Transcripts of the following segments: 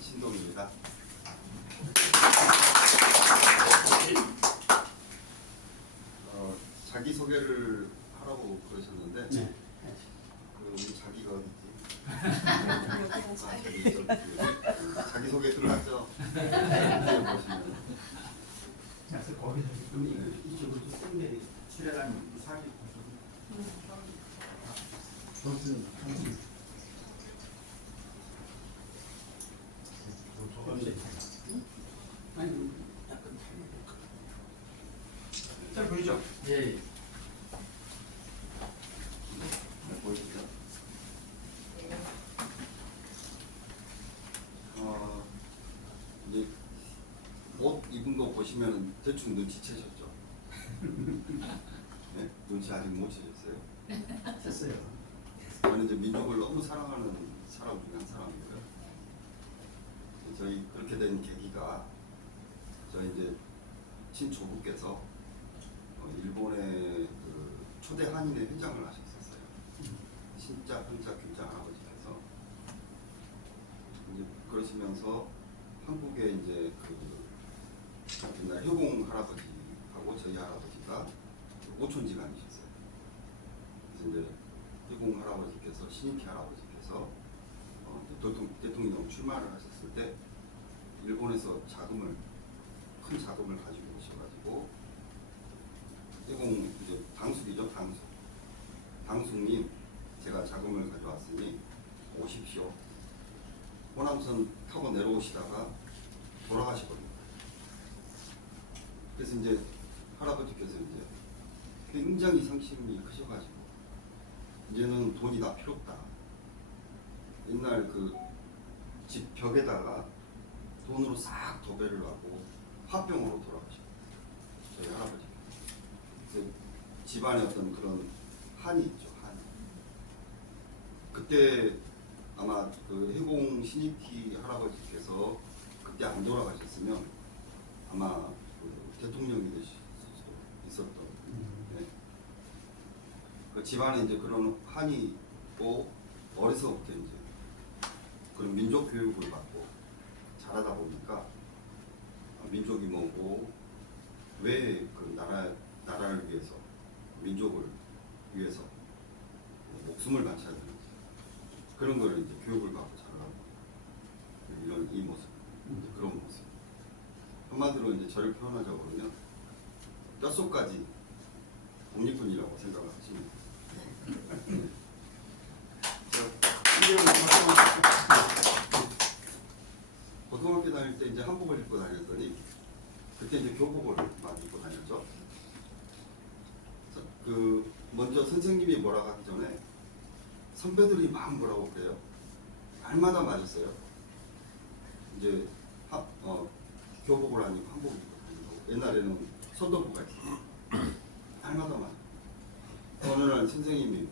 신동입니다. 자기 소개를 하라고 그러셨는데 네. 우리 자기가 어디지? 자기 소개 들어갔죠? 뒤에 보시면 그래서 거기서 지금 이쪽으로 좀 출혈한 사기 무슨 아니 약간 잘 보이죠? 예. 보이시죠? 이제 옷 입은 거 보시면 대충 눈치채셨죠? 네? 눈치 아직 못 채셨어요? 됐어요. 저는 이제 민족을 너무 사랑하는 사람 중에 한 사람이고요. 저희 그렇게 된 계기가 저희 이제 친조부께서 일본의 그 초대 한인회 회장을 하셨었어요. 신자, 한자, 규자 할아버지께서 이제 그러시면서 한국에 이제 그 옛날 효공 할아버지하고 저희 할아버지가 오촌지간이셨어요. 그래서 이제 효공 할아버지께서 신익희 할아버지께서 대통령 출마를 하셨을 때 일본에서 큰 자금을 가지고 오셔가지고 효공 이제 당숙이죠, 당숙님 제가 자금을 가져왔으니 오십시오. 호남선 타고 내려오시다가 돌아가시거든요. 그래서 이제 할아버지께서 이제 굉장히 상심이 크셔가지고 이제는 돈이 다 필요 없다. 옛날 그 집 벽에다가 돈으로 싹 도배를 하고 화병으로 돌아가셨어요. 저희 할아버지께서. 집안에 어떤 그런 한이 있죠, 한. 그때 아마 그 해공 신익희 할아버지께서 그때 안 돌아가셨으면 아마 그 대통령이 되실 수 있었던. 네. 그 집안에 이제 그런 한이 있고 어려서부터 이제 그런 민족 교육을 받고 자라다 보니까 민족이 뭐고 왜 그 나라를 위해서 민족을 위해서 목숨을 바쳐야 되는지 그런 거를 이제 교육을 받고 자라고 이런 이 모습 그런 모습 한마디로 이제 저를 표현하자고 그러면 뼛속까지 독립군이라고 생각을 하시면 돼요. 고등학교 다닐 때 이제 한복을 입고 다녔더니 그때 이제 교복을 많이 입고 다녔죠. 그 먼저 선생님이 뭐라고 하기 전에 선배들이 막 뭐라고 그래요. 날마다 맞았어요. 이제 교복을 안 입고 한복을 입고 다니고 옛날에는 선도부가 있어요. 날마다 맞아요. 어느 날 선생님이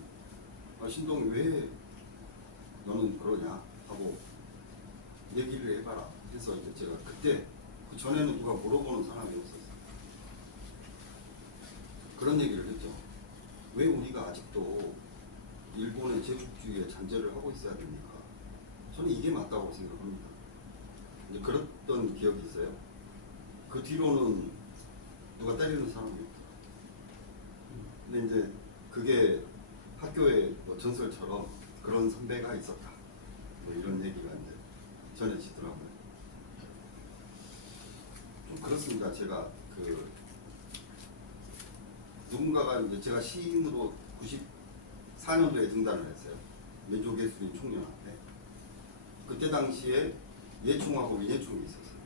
신동이 왜 너는 그러냐 하고 얘기를 해봐라. 그래서 이제 제가 그때 그 전에는 누가 물어보는 사람이 없었어요. 그런 얘기를 했죠. 왜 우리가 아직도 일본의 제국주의에 잔재를 하고 있어야 됩니까? 저는 이게 맞다고 생각합니다. 이제 그랬던 기억이 있어요. 그 뒤로는 누가 때리는 사람이 없어요. 근데 이제 그게 학교의 뭐 전설처럼 그런 선배가 있었다. 뭐 이런 얘기가 이제 전해지더라고요. 좀 그렇습니다. 제가 그 누군가가 이제 제가 시인으로 94년도에 등단을 했어요. 민족예술인 총연합회. 그때 당시에 예총하고 민예총이 있었어요.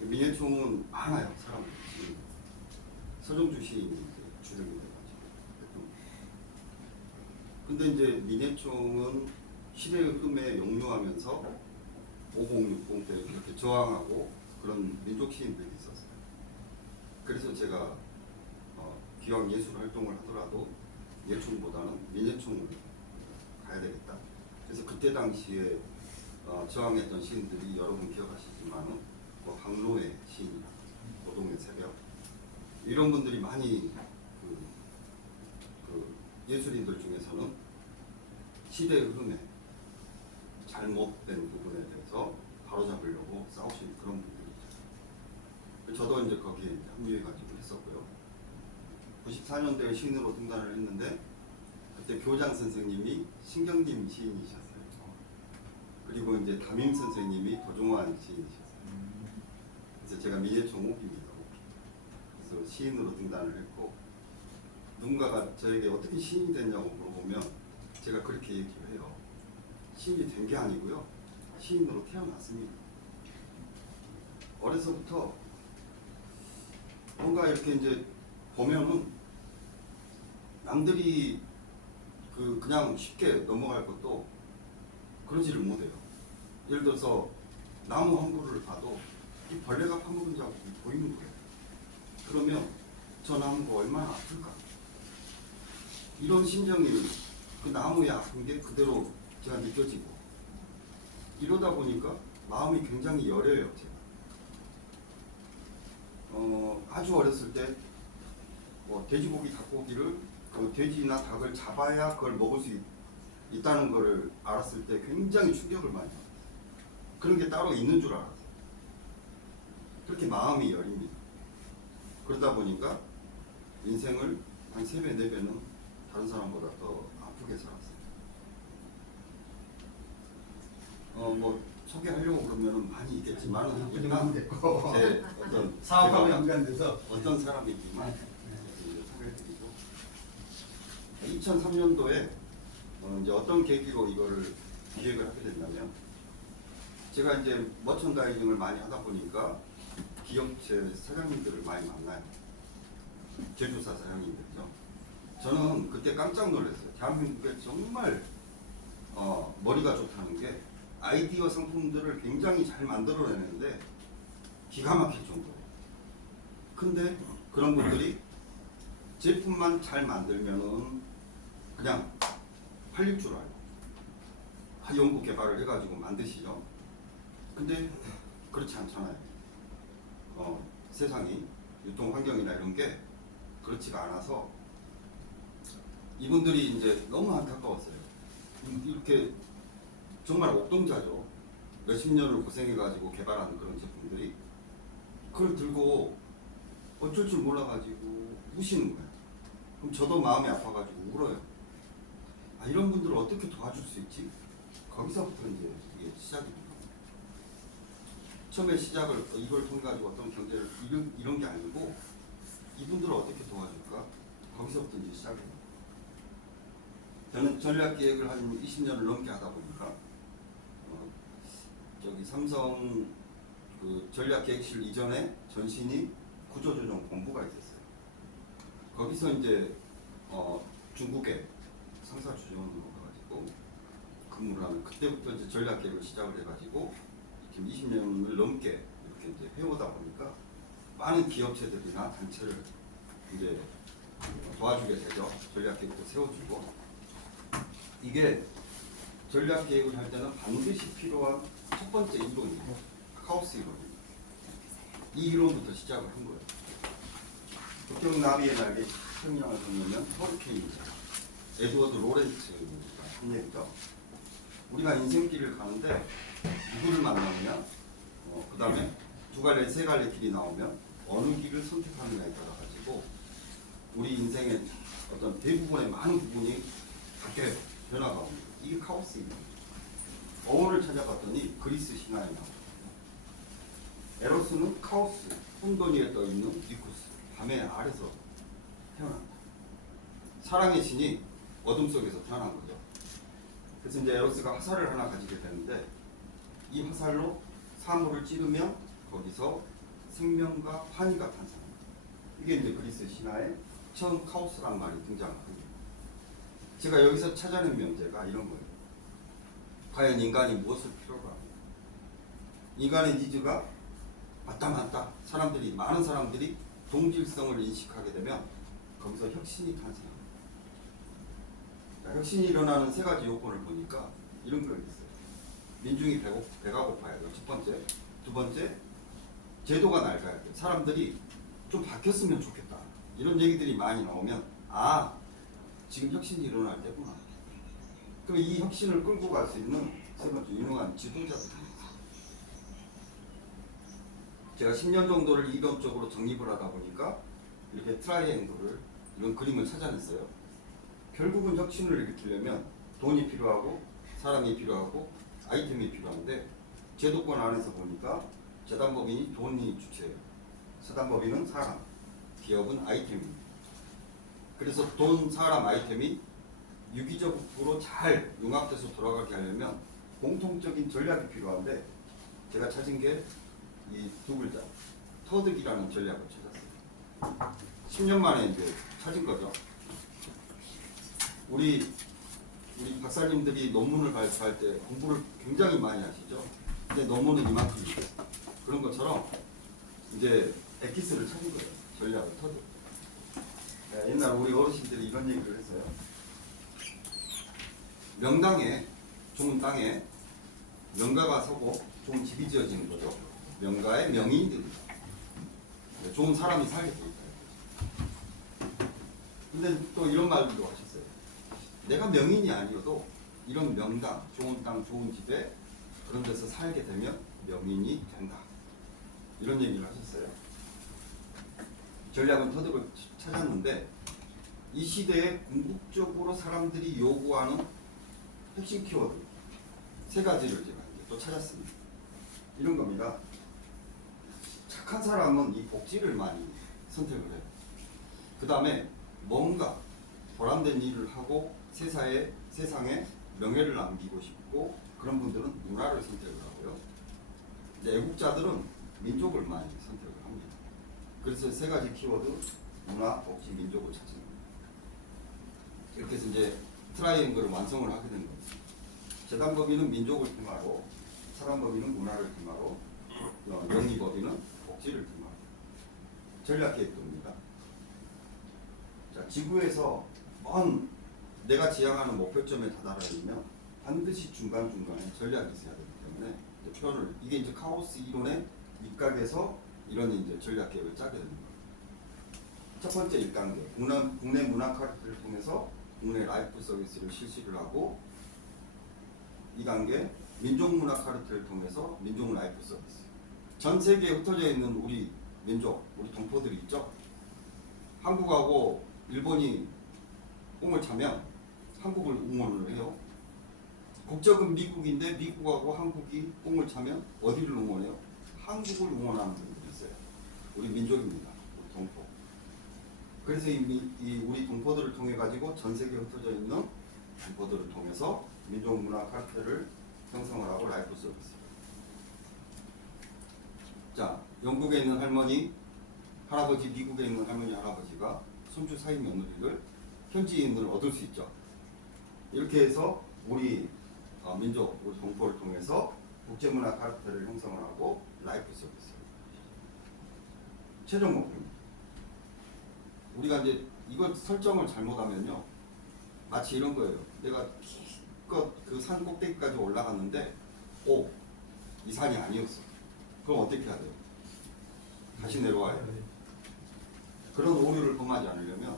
민예총은 많아요, 사람들이. 서정주 시인이 주력이 돼가지고. 근데 이제 민예총은 시대의 흐름에 역류하면서 5060 때 이렇게 저항하고 그런 민족 시인들이 있었어요. 그래서 제가 기왕 예술 활동을 하더라도 예총보다는 민예총을 가야 되겠다. 그래서 그때 당시에 저항했던 시인들이 여러분 기억하시지만은 뭐 박노해 시인이나 노동의 새벽 이런 분들이 많이 그 예술인들 중에서는 시대의 흐름에 잘못된 부분에 대해서 바로잡으려고 싸우시는 그런 분들이죠. 저도 이제 거기에 이제 합류해가지고 했었고요. 94년도에 시인으로 등단을 했는데 그때 교장 선생님이 신경림 시인이셨어요. 그리고 이제 담임 선생님이 도종환 시인이셨어요. 그래서 제가 민예총 옥입니다. 그래서 시인으로 등단을 했고, 누군가가 저에게 어떻게 시인이 됐냐고 물어보면 제가 그렇게 얘기를 해요. 시인이 된 게 아니고요, 시인으로 태어났습니다. 어려서부터 뭔가 이렇게 이제 보면은 남들이 그냥 쉽게 넘어갈 것도 그러지를 못해요. 예를 들어서 나무 한 그루를 봐도 이 벌레가 파먹은 자국이 보이는 거예요. 그러면 저 나무가 얼마나 아플까? 이런 심정이 그 나무의 아픈 게 그대로 제가 느껴지고, 이러다 보니까 마음이 굉장히 여려요. 제가 아주 어렸을 때 돼지고기, 닭고기를 돼지나 닭을 잡아야 그걸 먹을 수 있다는 것을 알았을 때 굉장히 충격을 많이 받았어요. 그런 게 따로 있는 줄 알았어요. 그렇게 마음이 여립니다. 그러다 보니까 인생을 한 3배, 4배는 다른 사람보다 더 아프게 살았어요. 뭐 소개하려고 그러면 많이 있겠지만 그냥 됐고 제 어떤 사업하고 연관돼서 어떤 사람이지만 소개해드리고, 2003년도에 이제 어떤 계기로 이거를 기획을 하게 됐냐면, 제가 이제 머천다이징을 많이 하다 보니까 기업체 사장님들을 많이 만나요. 제조사 사장님들이죠. 저는 그때 깜짝 놀랐어요. 대한민국에 정말 머리가 좋다는 게 아이디어 상품들을 굉장히 잘 만들어내는데 기가 막힐 정도예요. 근데 그런 분들이 제품만 잘 만들면은 그냥 팔릴 줄 알고 연구 개발을 해가지고 만드시죠. 근데 그렇지 않잖아요. 세상이 유통 환경이나 이런 게 그렇지가 않아서 이분들이 이제 너무 안타까웠어요. 이렇게 정말 옥동자죠. 몇십 년을 고생해가지고 개발한 그런 제품들이 그걸 들고 어쩔 줄 몰라가지고 우시는 거예요. 그럼 저도 마음이 아파가지고 울어요. 아, 이런 분들을 어떻게 도와줄 수 있지? 거기서부터 이제 이게 시작입니다. 처음에 시작을 이걸 통해 가지고 어떤 경제를 이런 게 아니고 이분들을 어떻게 도와줄까? 거기서부터 이제 시작입니다. 저는 전략 기획을 한 20년을 넘게 하다 보니까 저기 삼성 그 전략 기획실 이전에 전신이 구조조정 본부가 있었어요. 거기서 이제 중국에 상사 주정으로 가가지고 근무를 하는, 그때부터 이제 전략 기획을 시작을 해가지고 지금 20년을 넘게 이렇게 이제 해오다 보니까 많은 기업체들이나 단체를 이제 도와주게 되죠. 전략 계획도 세워주고. 이게 전략 계획을 할 때는 반드시 필요한 첫 번째 이론이에요. 카오스 이론입니다. 이 이론부터 시작을 한 거예요. 북경 나비의 날개 평양을 보면 허리케인이죠. 에드워드 로렌츠가 한 얘기죠. 우리가 인생길을 가는데 누구를 만나느냐, 그 다음에 2갈래, 3갈래 길이 나오면 어느 길을 선택하느냐에 따라 가지고 우리 인생의 어떤 대부분의 많은 부분이 바뀌어요. 변화가 옵니다. 이게 카오스입니다. 어원을 찾아봤더니 그리스 신화에 나옵니다. 에로스는 카오스, 혼돈위에 떠있는 니쿠스, 밤의 아래서 태어난다. 사랑의 신이 어둠 속에서 태어난 거죠. 그래서 이제 에로스가 화살을 하나 가지게 되는데 이 화살로 사물을 찌르면 거기서 생명과 환희가 탄생합니다. 이게 이제 그리스 신화에 처음 카오스라는 말이 등장합니다. 제가 여기서 찾아낸 명제가 이런 거예요. 과연 인간이 무엇을 필요로 합니까? 인간의 니즈가 맞다. 많은 사람들이 동질성을 인식하게 되면 거기서 혁신이 탄생합니다. 혁신이 일어나는 3가지 요건을 보니까 이런 거 있어요. 민중이 배가 고파야 돼요. 첫 번째. 두 번째, 제도가 낡아야 돼요. 사람들이 좀 바뀌었으면 좋겠다. 이런 얘기들이 많이 나오면 지금 혁신이 일어날 때구나. 그럼 이 혁신을 끌고 갈 수 있는 세 번째 유능한 지도자들. 제가 10년 정도를 이론적으로 정립을 하다 보니까 이렇게 트라이앵글을 이런 그림을 찾아냈어요. 결국은 혁신을 일으키려면 돈이 필요하고 사람이 필요하고 아이템이 필요한데 제도권 안에서 보니까 재단법인이 돈이 주체예요. 사단법인은 사람, 기업은 아이템입니다. 그래서 돈, 사람, 아이템이 유기적으로 잘 융합돼서 돌아가게 하려면 공통적인 전략이 필요한데 제가 찾은 게 이 두 글자 터득이라는 전략을 찾았어요. 10년 만에 이제 찾은 거죠. 우리 박사님들이 논문을 발표할 때 공부를 굉장히 많이 하시죠. 근데 논문은 이만큼이에요. 그런 것처럼 이제 엑기스를 찾은 거예요. 전략을 터득. 옛날 우리 어르신들이 이런 얘기를 했어요. 명당에, 좋은 땅에 명가가 서고 좋은 집이 지어지는 거죠. 명가에 명인이 됩니다. 좋은 사람이 살게 됩니다. 근데 또 이런 말도 하셨어요. 내가 명인이 아니어도 이런 명당, 좋은 땅, 좋은 집에 그런 데서 살게 되면 명인이 된다. 이런 얘기를 하셨어요. 전략은 터득을 찾았는데 이 시대에 궁극적으로 사람들이 요구하는 핵심 키워드 세 가지를 제가 이제 또 찾았습니다. 이런 겁니다. 착한 사람은 이 복지를 많이 선택을 해요. 그 다음에 뭔가 보람된 일을 하고 세상에 명예를 남기고 싶고 그런 분들은 문화를 선택을 하고요. 이제 애국자들은 민족을 많이 선택을 합니다. 그래서 세 가지 키워드 문화, 복지, 민족을 찾는 겁니다. 이렇게 해서 이제 트라이앵글을 완성을 하게 된 겁니다. 재단법인은 민족을 테마로, 사단법인은 문화를 테마로, 영리법인은 복지를 테마로 전략계획도입니다. 자, 지구에서 먼 내가 지향하는 목표점에 다다르려면 반드시 중간중간에 전략이 있어야 되기 때문에 이제 표현을 이게 이제 카오스 이론의 밑각에서 이런 이제 전략 계획을 짜게 되는 거예요. 첫 번째 1단계 국내 문화 카르텔을 통해서 국내 라이프 서비스를 실시를 하고 2단계 민족 문화 카르텔을 통해서 민족 라이프 서비스. 전 세계에 흩어져 있는 우리 민족, 우리 동포들이 있죠. 한국하고 일본이 꽁을 차면 한국을 응원을 해요. 국적은 미국인데 미국하고 한국이 꽁을 차면 어디를 응원해요? 한국을 응원하는 분들이 있어요. 우리 민족입니다. 우리 동포. 그래서 이 우리 동포들을 통해 가지고 전 세계에 흩어져 있는 동포들을 통해서 민족 문화 카르텔을 형성을 하고 라이프 서비스. 자, 영국에 있는 할아버지, 미국에 있는 할머니, 할아버지가 손주 사이 며느리를 현지인을 얻을 수 있죠. 이렇게 해서 우리 민족, 우리 동포를 통해서 국제문화 카르텔을 형성을 하고 라이프 서비스. 최종 목표입니다. 우리가 이제 이걸 설정을 잘못하면요, 마치 이런 거예요. 내가 기껏 그 산 꼭대기까지 올라갔는데, 이 산이 아니었어. 그럼 어떻게 해야 돼요? 다시 내려와야 돼요. 그런 오류를 범하지 않으려면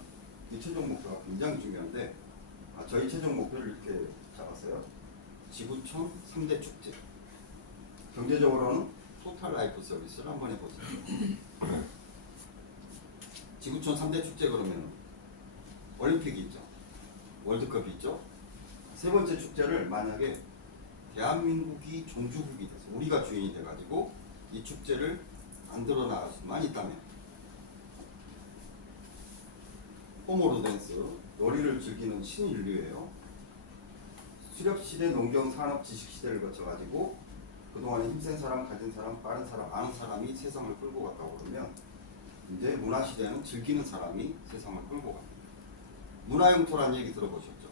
이 최종 목표가 굉장히 중요한데, 저희 최종 목표를 이렇게 잡았어요. 지구촌 3대 축제. 경제적으로는 토탈 라이프 서비스를 한번 해보세요. 지구촌 3대 축제 그러면 올림픽이 있죠. 월드컵이 있죠. 세 번째 축제를 만약에 대한민국이 종주국이 돼서 우리가 주인이 돼가지고 이 축제를 만들어 나갈 수만 있다면 호모로 댄스, 놀이를 즐기는 신인류예요. 수렵시대, 농경, 산업, 지식시대를 거쳐가지고 그동안에 힘센 사람, 가진 사람, 빠른 사람, 아는 사람이 세상을 끌고 갔다고 그러면 이제 문화시대는 즐기는 사람이 세상을 끌고 갑니다. 문화영토라는 얘기 들어보셨죠?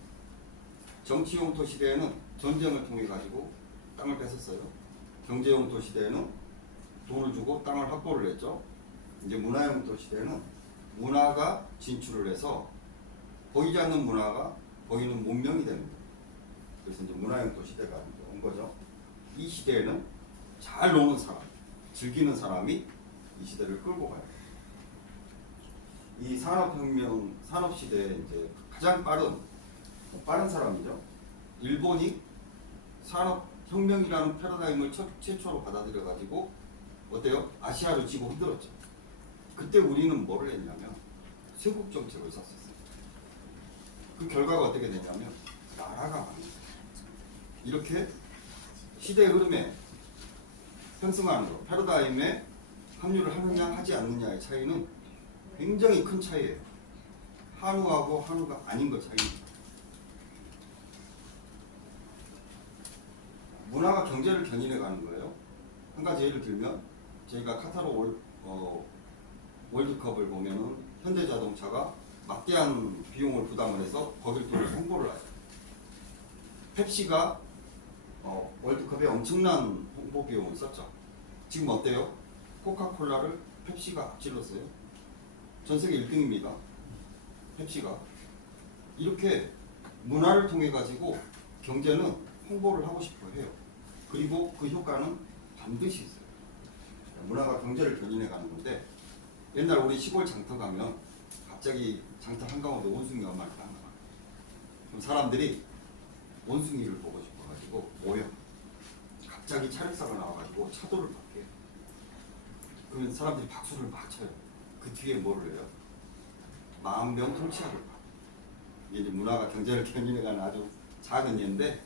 정치영토 시대에는 전쟁을 통해 가지고 땅을 뺏었어요. 경제영토 시대에는 돈을 주고 땅을 확보를 했죠. 이제 문화영토 시대에는 문화가 진출을 해서 보이지 않는 문화가 보이는 문명이 됩니다. 그래서 이제 문화영토 시대가 온 거죠. 이 시대에는 잘 노는 사람, 즐기는 사람이 이 시대를 끌고 가요. 이 산업혁명, 산업시대에 이제 가장 빠른 사람이죠. 일본이 산업 혁명이라는 패러다임을 최초로 받아들여 가지고 어때요? 아시아를 쥐고 흔들었죠. 그때 우리는 뭐를 했냐면 세국 정책을 썼었어요. 그 결과가 어떻게 되냐면 나라가 망했어요. 이렇게 시대의 흐름에 편승하는 거, 패러다임에 합류를 하느냐 하지 않느냐의 차이는 굉장히 큰 차이예요. 한우하고 한우가 아닌 것 차이입니다. 문화가 경제를 견인해 가는 거예요. 한 가지 예를 들면 저희가 카타르 월드컵을 보면은 현대자동차가 막대한 비용을 부담을 해서 거길 또 홍보를 해요. 펩시가 월드컵에 엄청난 홍보 비용을 썼죠. 지금 어때요? 코카콜라를 펩시가 앞질렀어요. 전 세계 1등입니다. 펩시가. 이렇게 문화를 통해 가지고 경제는 홍보를 하고 싶어 해요. 그리고 그 효과는 반드시 있어요. 문화가 경제를 견인해 가는 건데, 옛날 우리 시골 장터 가면 갑자기 장터 한가운데 원숭이 엄마를 딱 나와. 그럼 사람들이 원숭이를 보고 싶어가지고 모여. 갑자기 차력사가 나와가지고 차도를 막게. 그러면 사람들이 박수를 막 쳐요. 그 뒤에 뭐를 해요? 만병 통치약을 봐. 이게 이제 문화가 경제를 견인해 가는 아주 작은 예인데,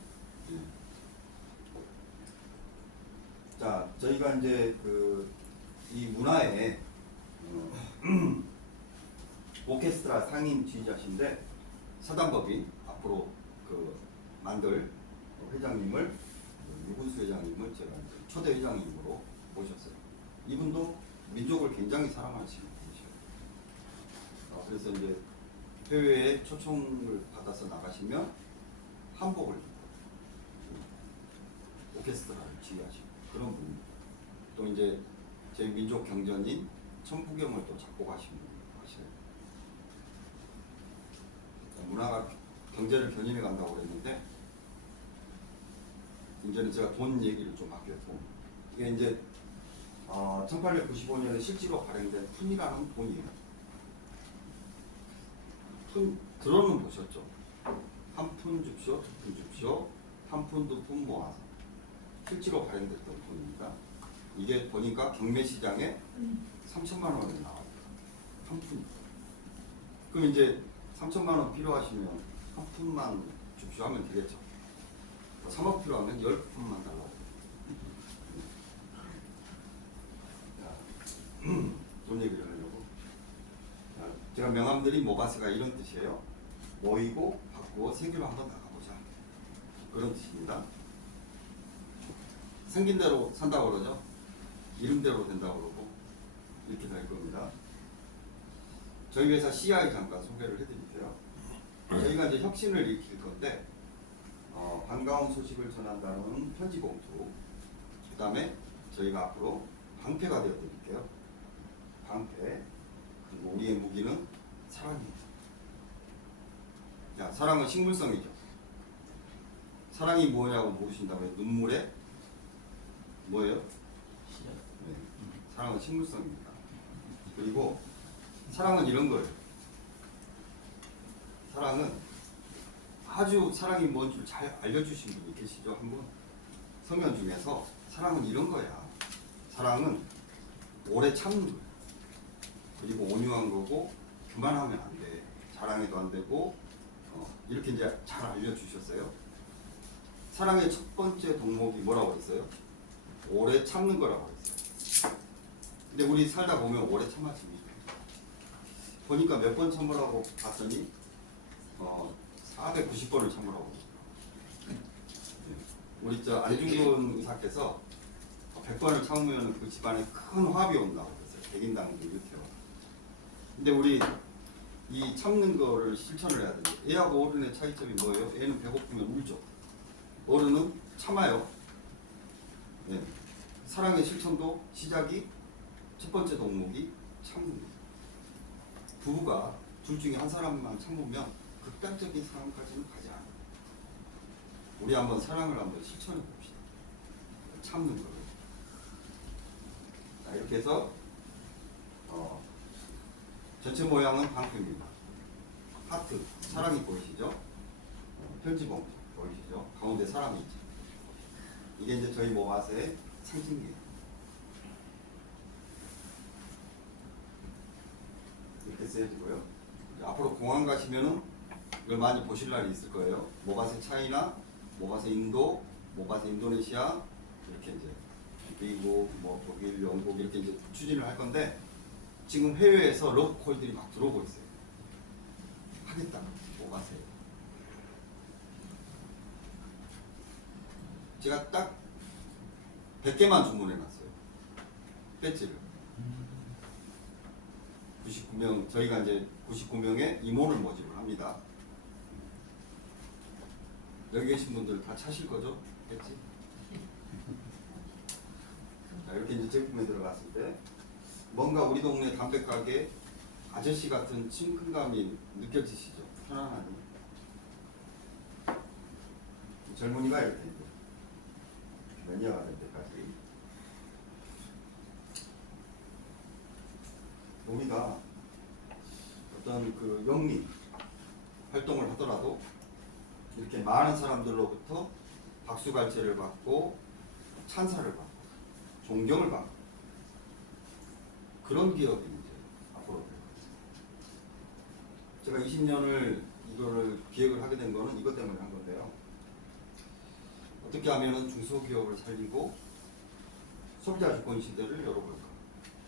자, 저희가 이제 이 문화에 오케스트라 상임 지휘자신데 사단법인 앞으로 만들 회장님을 유군수 회장님을 제가 초대 회장님으로 모셨어요. 이분도 민족을 굉장히 사랑하시는 분이셔요. 그래서 이제 해외에 초청을 받아서 나가시면 한복을 입고 오케스트라를 지휘하시고 그런 분입니다. 또 이제 제 민족 경전인 천부경을 또 작곡하신 분이셔요. 문화가 경제를 견인해 간다고 그랬는데 이제는 제가 돈 얘기를 좀 아꼈고, 이게 이제 1895년에 실제로 발행된 푼이라는 돈이에요. 푼 들어는 보셨죠? 한 푼 줍쇼, 두 푼 줍쇼, 한 푼 두 푼 모아서 실제로 발행됐던 돈입니다. 이게 보니까 경매시장에 3천만 원에 나와요. 한 푼. 그럼 이제 3천만 원 필요하시면 한 푼만 줍쇼 하면 되겠죠. 3억 필요하면 10푼만 달라고. 돈 얘기를 하려고. 제가 명함들이 모바스가 이런 뜻이에요. 모이고 바꾸고 세계로 한번 나가보자. 그런 뜻입니다. 생긴 대로 산다고 그러죠. 이름대로 된다고 그러고 이렇게 될 겁니다. 저희 회사 CI 잠깐 소개를 해드릴게요. 저희가 이제 혁신을 일으킬 건데 반가운 소식을 전한다는 편지 봉투, 그 다음에 저희가 앞으로 방패가 되어 드릴게요. 방패. 그리고 우리의 무기는 사랑입니다. 자, 사랑은 식물성이죠. 사랑이 뭐냐고 물으신다면 눈물에 뭐예요? 네. 사랑은 식물성입니다. 그리고 사랑은 이런 거예요. 사랑은 아주 사랑이 뭔 줄 잘 알려주신 분이 계시죠? 한 분? 성경 중에서 사랑은 이런 거야. 사랑은 오래 참는 거야. 그리고 온유한 거고 교만하면 안 돼. 자랑해도 안 되고 이렇게 이제 잘 알려주셨어요. 사랑의 첫 번째 덕목이 뭐라고 했어요? 오래 참는 거라고 했어요. 근데 우리 살다 보면 오래 참아집니다. 보니까 몇 번 참으라고 봤더니 490번을 참으라고. 우리 안중근 의사께서 100번을 참으면 그 집안에 큰 화합이 온다고 했어요. 백인당도 이렇게. 근데 우리 이 참는 거를 실천을 해야 돼요. 애하고 어른의 차이점이 뭐예요? 애는 배고프면 울죠. 어른은 참아요. 네. 사랑의 실천도 시작이 첫 번째 덕목이 참는 거예요. 부부가 둘 중에 한 사람만 참으면 극단적인 상황까지는 가지 않아요. 우리 한번 사랑을 한번 실천해 봅시다. 참는 거를. 자, 이렇게 해서 전체 모양은 방패입니다. 하트, 사랑이 보이시죠? 편지봉 보이시죠? 가운데 사람이 있죠. 이게 이제 저희 모바세의 상징이에요. 이렇게 쓰여지고요. 앞으로 공항 가시면은 이걸 많이 보실 날이 있을 거예요. 모바세 차이나, 모바세 인도, 모바세 인도네시아 이렇게 이제 미국, 뭐 독일, 영국 이렇게 이제 추진을 할 건데 지금 해외에서 로컬들이 막 들어오고 있어요. 하겠다, 모바세. 제가 딱 100개만 주문해놨어요. 배지를. 99명, 저희가 이제 99명의 임원을 모집을 합니다. 여기 계신 분들 다 차실 거죠? 배지? 자, 이렇게 이제 제품에 들어갔을 때 뭔가 우리 동네 담배가게 아저씨 같은 친근감이 느껴지시죠? 편안하니. 젊은이가 이렇게 이제 매니아가 될 때까지 우리가 어떤 그 영리 활동을 하더라도 이렇게 많은 사람들로부터 박수갈채를 받고 찬사를 받고 존경을 받고 그런 기업이 이제 앞으로 될 거예요. 제가 20년을 이거를 기획을 하게 된 거는 이것 때문에 한 건데요. 어떻게 하면은 중소기업을 살리고 소비자 주권 시대를 열어볼까.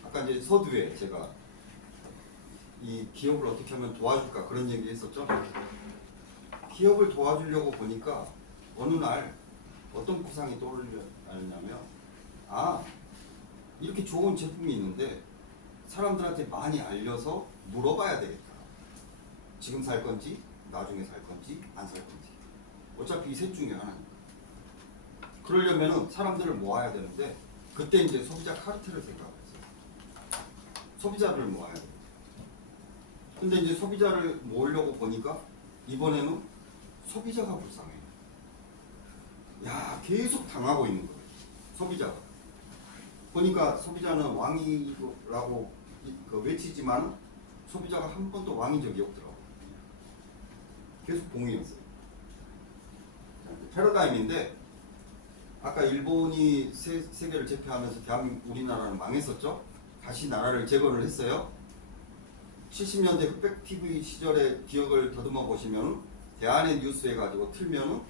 아까 이제 서두에 제가 이 기업을 어떻게 하면 도와줄까 그런 얘기 했었죠. 기업을 도와주려고 보니까 어느 날 어떤 구상이 떠오르냐면 아 이렇게 좋은 제품이 있는데 사람들한테 많이 알려서 물어봐야 되겠다. 지금 살 건지 나중에 살 건지 안 살 건지 어차피 이 셋 중에 하나니까. 그러려면은 사람들을 모아야 되는데 그때 이제 소비자 카르텔을 생각했어요. 소비자를 모아야 돼요. 근데 이제 소비자를 모으려고 보니까 이번에는 소비자가 불쌍해요. 야, 계속 당하고 있는 거예요. 소비자가. 보니까 소비자는 왕이라고 외치지만 소비자가 한 번도 왕인 적이 없더라고요. 계속 봉이었어요. 패러다임인데 아까 일본이 세계를 제패하면서 대한민국 우리나라는 망했었죠. 다시 나라를 재건을 했어요. 70년대 흑백 TV 시절의 기억을 더듬어 보시면 대한의 뉴스 해가지고 틀면은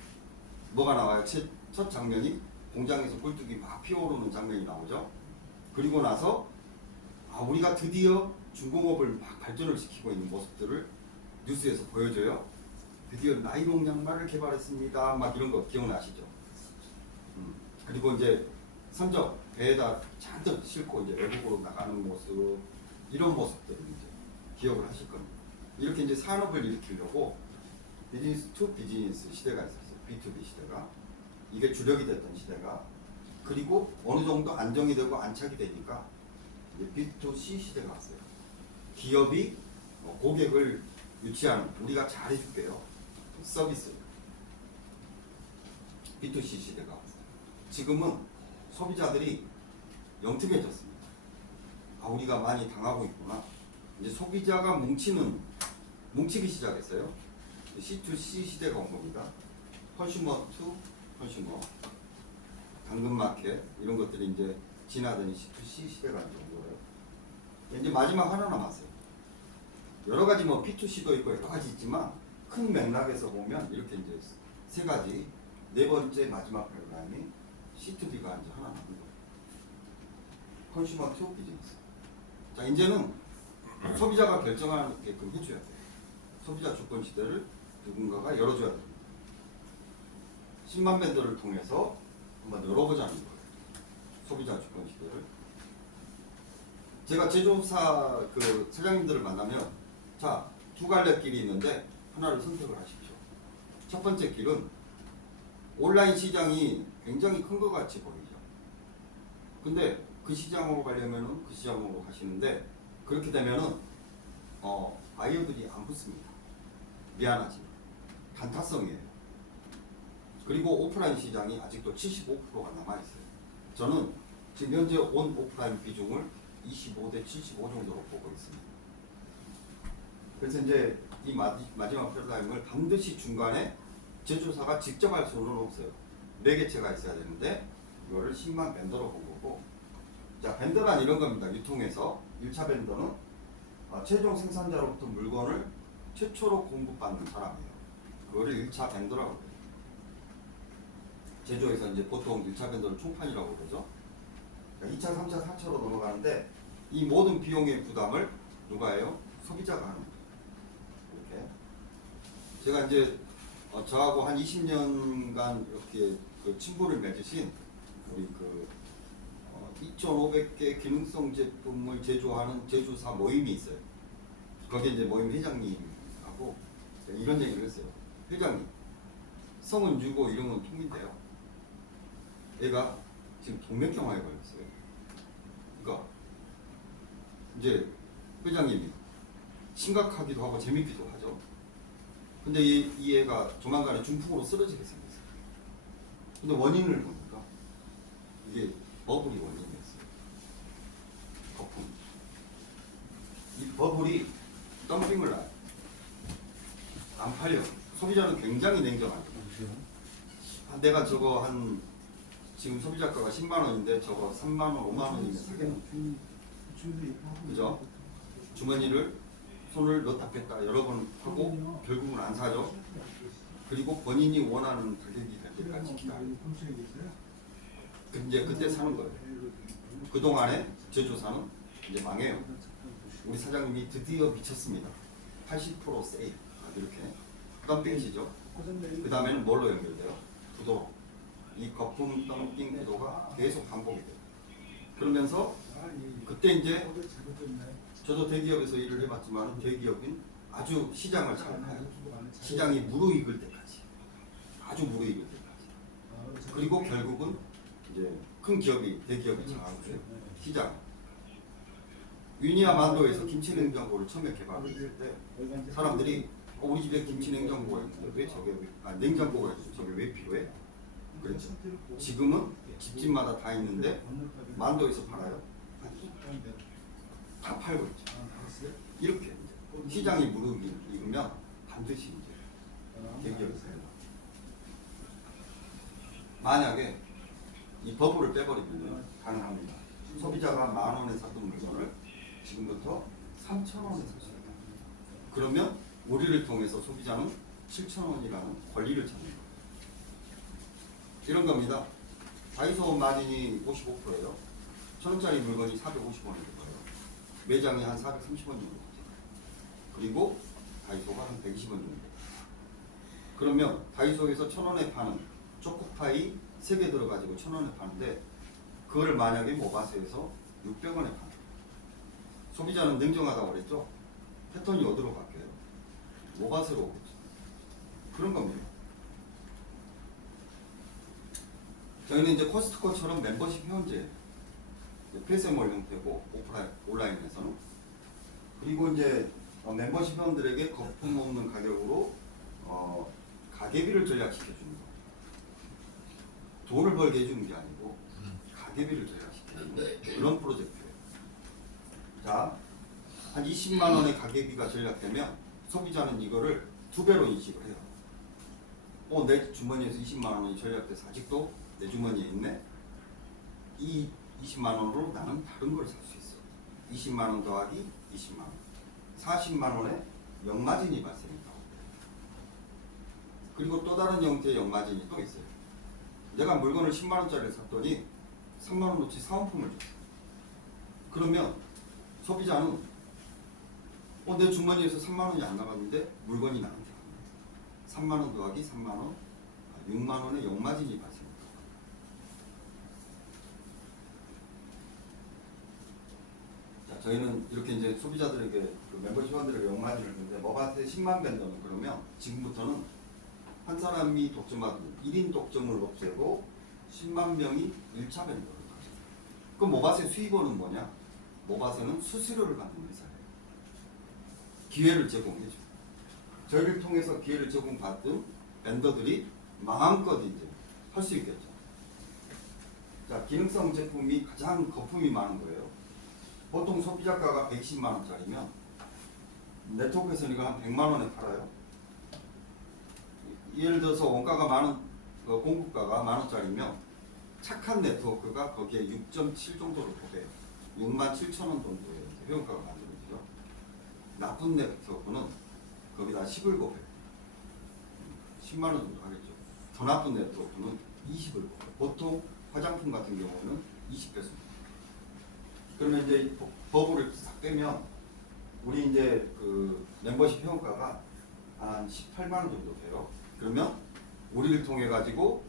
뭐가 나와요? 첫 장면이 공장에서 굴뚝이 막 피어오르는 장면이 나오죠. 그리고 나서 우리가 드디어 중공업을 막 발전을 시키고 있는 모습들을 뉴스에서 보여줘요. 드디어 나이롱 양말을 개발했습니다. 막 이런 거 기억나시죠? 그리고 이제 선적 배에다 잔뜩 싣고 이제 외국으로 나가는 모습 이런 모습들을 이제 기억을 하실 겁니다. 이렇게 이제 산업을 일으키려고 비즈니스 투 비즈니스 시대가 있었어요. B2B 시대가. 이게 주력이 됐던 시대가. 그리고 어느 정도 안정이 되고 안착이 되니까 이제 B2C 시대가 왔어요. 기업이 고객을 유치하는 우리가 잘해줄게요. 서비스. B2C 시대가 왔어요. 지금은 소비자들이 영특해졌습니다. 우리가 많이 당하고 있구나. 이제 소비자가 뭉치기 시작했어요. C2C 시대가 온 겁니다. 컨슈머 투 컨슈머, 당근마켓 이런 것들이 이제 지나더니 C2C 시대가 온 거예요. 이제 마지막 하나 남았어요. 여러 가지 뭐 P2C도 있고 여러 가지 있지만 큰 맥락에서 보면 이렇게 이제 세 가지 네 번째 마지막 패러다임이 C2B가 이제 하나 남은 거예요. 컨슈머 투 비즈니스. 자 이제는 소비자가 결정하게끔 해줘야 돼요. 소비자 주권 시대를 누군가가 열어줘야 됩니다. 10만 밴더를 통해서 한번 열어보자는 거예요. 소비자 주권 시대를. 제가 제조업사 그 사장님들을 만나면 자, 두 갈래 길이 있는데 하나를 선택을 하십시오. 첫 번째 길은 온라인 시장이 굉장히 큰 것 같이 보이죠. 근데 그 시장으로 가려면은 그 시장으로 가시는데 그렇게 되면은 바이어들이 안 붙습니다. 미안하지만 단타성이에요. 그리고 오프라인 시장이 아직도 75%가 남아있어요. 저는 지금 현재 온 오프라인 비중을 25대 75 정도로 보고 있습니다. 그래서 이제 이 마지막 패러다임을 반드시 중간에 제조사가 직접 할 수는 없어요. 매개체가 있어야 되는데 이거를 10만 벤더로 본 거고, 자 벤더란 이런 겁니다. 유통에서 1차 벤더는 최종 생산자로부터 물건을 최초로 공급받는 사람이에요. 그거를 1차 벤더라고 해요. 제조에서 이제 보통 1차 벤더를 총판이라고 그러죠. 2차, 3차, 4차로 넘어가는데 이 모든 비용의 부담을 누가 해요? 소비자가 하는 거예요. 이렇게. 제가 이제 저하고 한 20년간 이렇게 그 친분을 맺으신 우리 그 2,500개 기능성 제품을 제조하는 제조사 모임이 있어요. 거기에 이제 모임 회장님하고 제가 이런 얘기를 했어요. 회장님, 성은 유고 이름은 통인데요. 얘가 지금 동맥경화에 걸렸어요. 그러니까 이제 회장님이 심각하기도 하고 재밌기도 하죠. 근데 이 애가 조만간에 중풍으로 쓰러지게 생겼어요. 근데 원인을 보니까 이게 버블이 원인이었어요. 거품. 이 버블이 덤핑을 놔요. 안 팔려. 소비자는 굉장히 냉정하죠. 내가 저거 한 지금 소비자가가 10만 원인데 저거 3만 원, 5만 원이면 사겠는데. 그죠? 주머니를 손을 넣다 뺐다 여러 번 하고 결국은 안 사죠. 그리고 본인이 원하는 가격이 될 때까지 기다려요. 이제 그때 사는 거예요. 그동안에 제조사는 이제 망해요. 우리 사장님이 드디어 미쳤습니다. 80% 세일. 이렇게. 그다음 뺑시죠. 그 다음에는 뭘로 연결돼요? 부도로. 이 거품 덤핑 구도가 계속 반복이 돼요. 그러면서 그때 이제 저도 대기업에서 일을 해봤지만 대기업은 아주 시장을 잘 봐요. 시장이 무르익을 때까지. 아주 무르익을 때까지. 그리고 결국은 이제 큰 기업이 대기업이 장악을 해요. 시장. 위니아 만도에서 김치냉장고를 처음에 개발했을 때 사람들이 우리 집에 김치냉장고가 있는데 왜 저게 냉장고가 있는데 저게 왜 필요해? 그렇죠. 지금은 집집마다 다 있는데 만도에서 팔아요? 다 팔고 있죠. 이렇게 시장이 무르익으면 반드시 이제 대기업에서 만약에 이 버블을 빼버리면 가능합니다. 소비자가 10,000원에 샀던 물건을 지금부터 3,000원에 살 수 있다. 그러면 우리를 통해서 소비자는 7,000원이라는 권리를 찾는 거예요. 이런 겁니다. 다이소 마진이 55%예요. 1,000원짜리 물건이 450원이 될 거예요. 매장이 한 430원 정도 되죠. 그리고 다이소가 한 120원 정도 돼요. 그러면 다이소에서 1,000원에 파는 초코파이 3개 들어가지고 1,000원에 파는데 그걸 만약에 모바스에서 600원에 파는 소비자는 냉정하다고 그랬죠? 패턴이 어디로 바뀌어요? 모바스로 오겠죠. 그런 겁니다. 저희는 이제 코스트코처럼 멤버십 회원제 PS몰 형태고 온라인에서는 그리고 이제 멤버십 회원들에게 거품 없는 가격으로 가계비를 전략시켜 주는 거. 돈을 벌게 해주는 게 아니고 가계비를 전략시키는 그런 프로젝트예요. 자, 한 20만 원의 가계비가 전략되면 소비자는 이거를 2배로 인식을 해요. 내 주머니에서 20만 원이 전략돼서 아직도 내 주머니에 있네. 이 20만 원으로 나는 다른 걸 살 수 있어. 20만 원 더하기 20만 원. 40만 원의 역마진이 발생한다고. 그리고 또 다른 형태의 역마진이 또 있어요. 내가 물건을 10만 원짜리를 샀더니 3만 원어치 사은품을 줬어. 그러면 소비자는 내 주머니에서 3만 원이 안 나갔는데 물건이 나한테 갑니다. 3만 원 더하기 3만 원, 6만 원의 역마진이 발생합니다. 자, 저희는 이렇게 이제 소비자들에게 그 멤버십 회원들에게 역마진을 주는데 모바스의 10만 벤더는 그러면 지금부터는 한 사람이 독점하던 1인 독점을 없애고 10만 명이 1차 벤더를 가죠. 그럼 모바스의 수입원은 뭐냐? 모바스는 수수료를 받는 회사예요. 기회를 제공해줘. 저희를 통해서 기회를 제공받던 벤더들이 마음껏 이제 할 수 있겠죠. 자, 기능성 제품이 가장 거품이 많은 거예요. 보통 소비자가가 120만 원짜리면 네트워크에서는 이거 한 100만 원에 팔아요. 예를 들어서 원가가 많은 그 공급가가 10,000원짜리면 착한 네트워크가 거기에 6.7 정도를 곱해요. 67,000원 정도의 회원가가 만들어지죠. 나쁜 네트워크는 거기다 10을 곱해요. 10만 원 정도 하겠죠. 더 나쁜 네트워크는 20을 곱해요. 보통 화장품 같은 경우는 20배수입니다. 그러면 이제 버블을 싹 빼면 우리 이제 그 멤버십 회원가가 한 18만 원 정도 돼요. 그러면 우리를 통해 가지고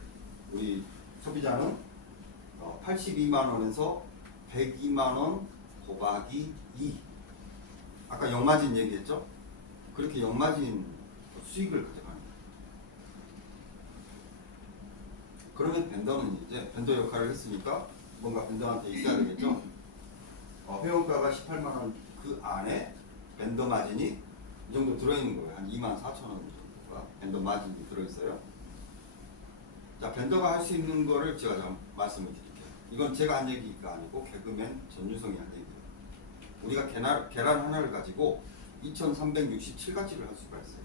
우리 소비자는 82만 원에서 102만 원 곱하기 2. 아까 역마진 얘기했죠? 그렇게 역마진 수익을 가져가는 거예요. 그러면 벤더는 이제 벤더 역할을 했으니까 뭔가 벤더한테 있어야 되겠죠? 회원가가 18만 원 그 안에 벤더 마진이 이 정도 들어있는 거예요. 한 24,000원 정도가 벤더 마진이 들어있어요. 자, 벤더가 할 수 있는 거를 제가 좀 말씀을 드릴게요. 이건 제가 한 얘기가 아니고 개그맨 전유성이 한 얘기예요. 우리가 계란 하나를 가지고 2367가지를 할 수가 있어요.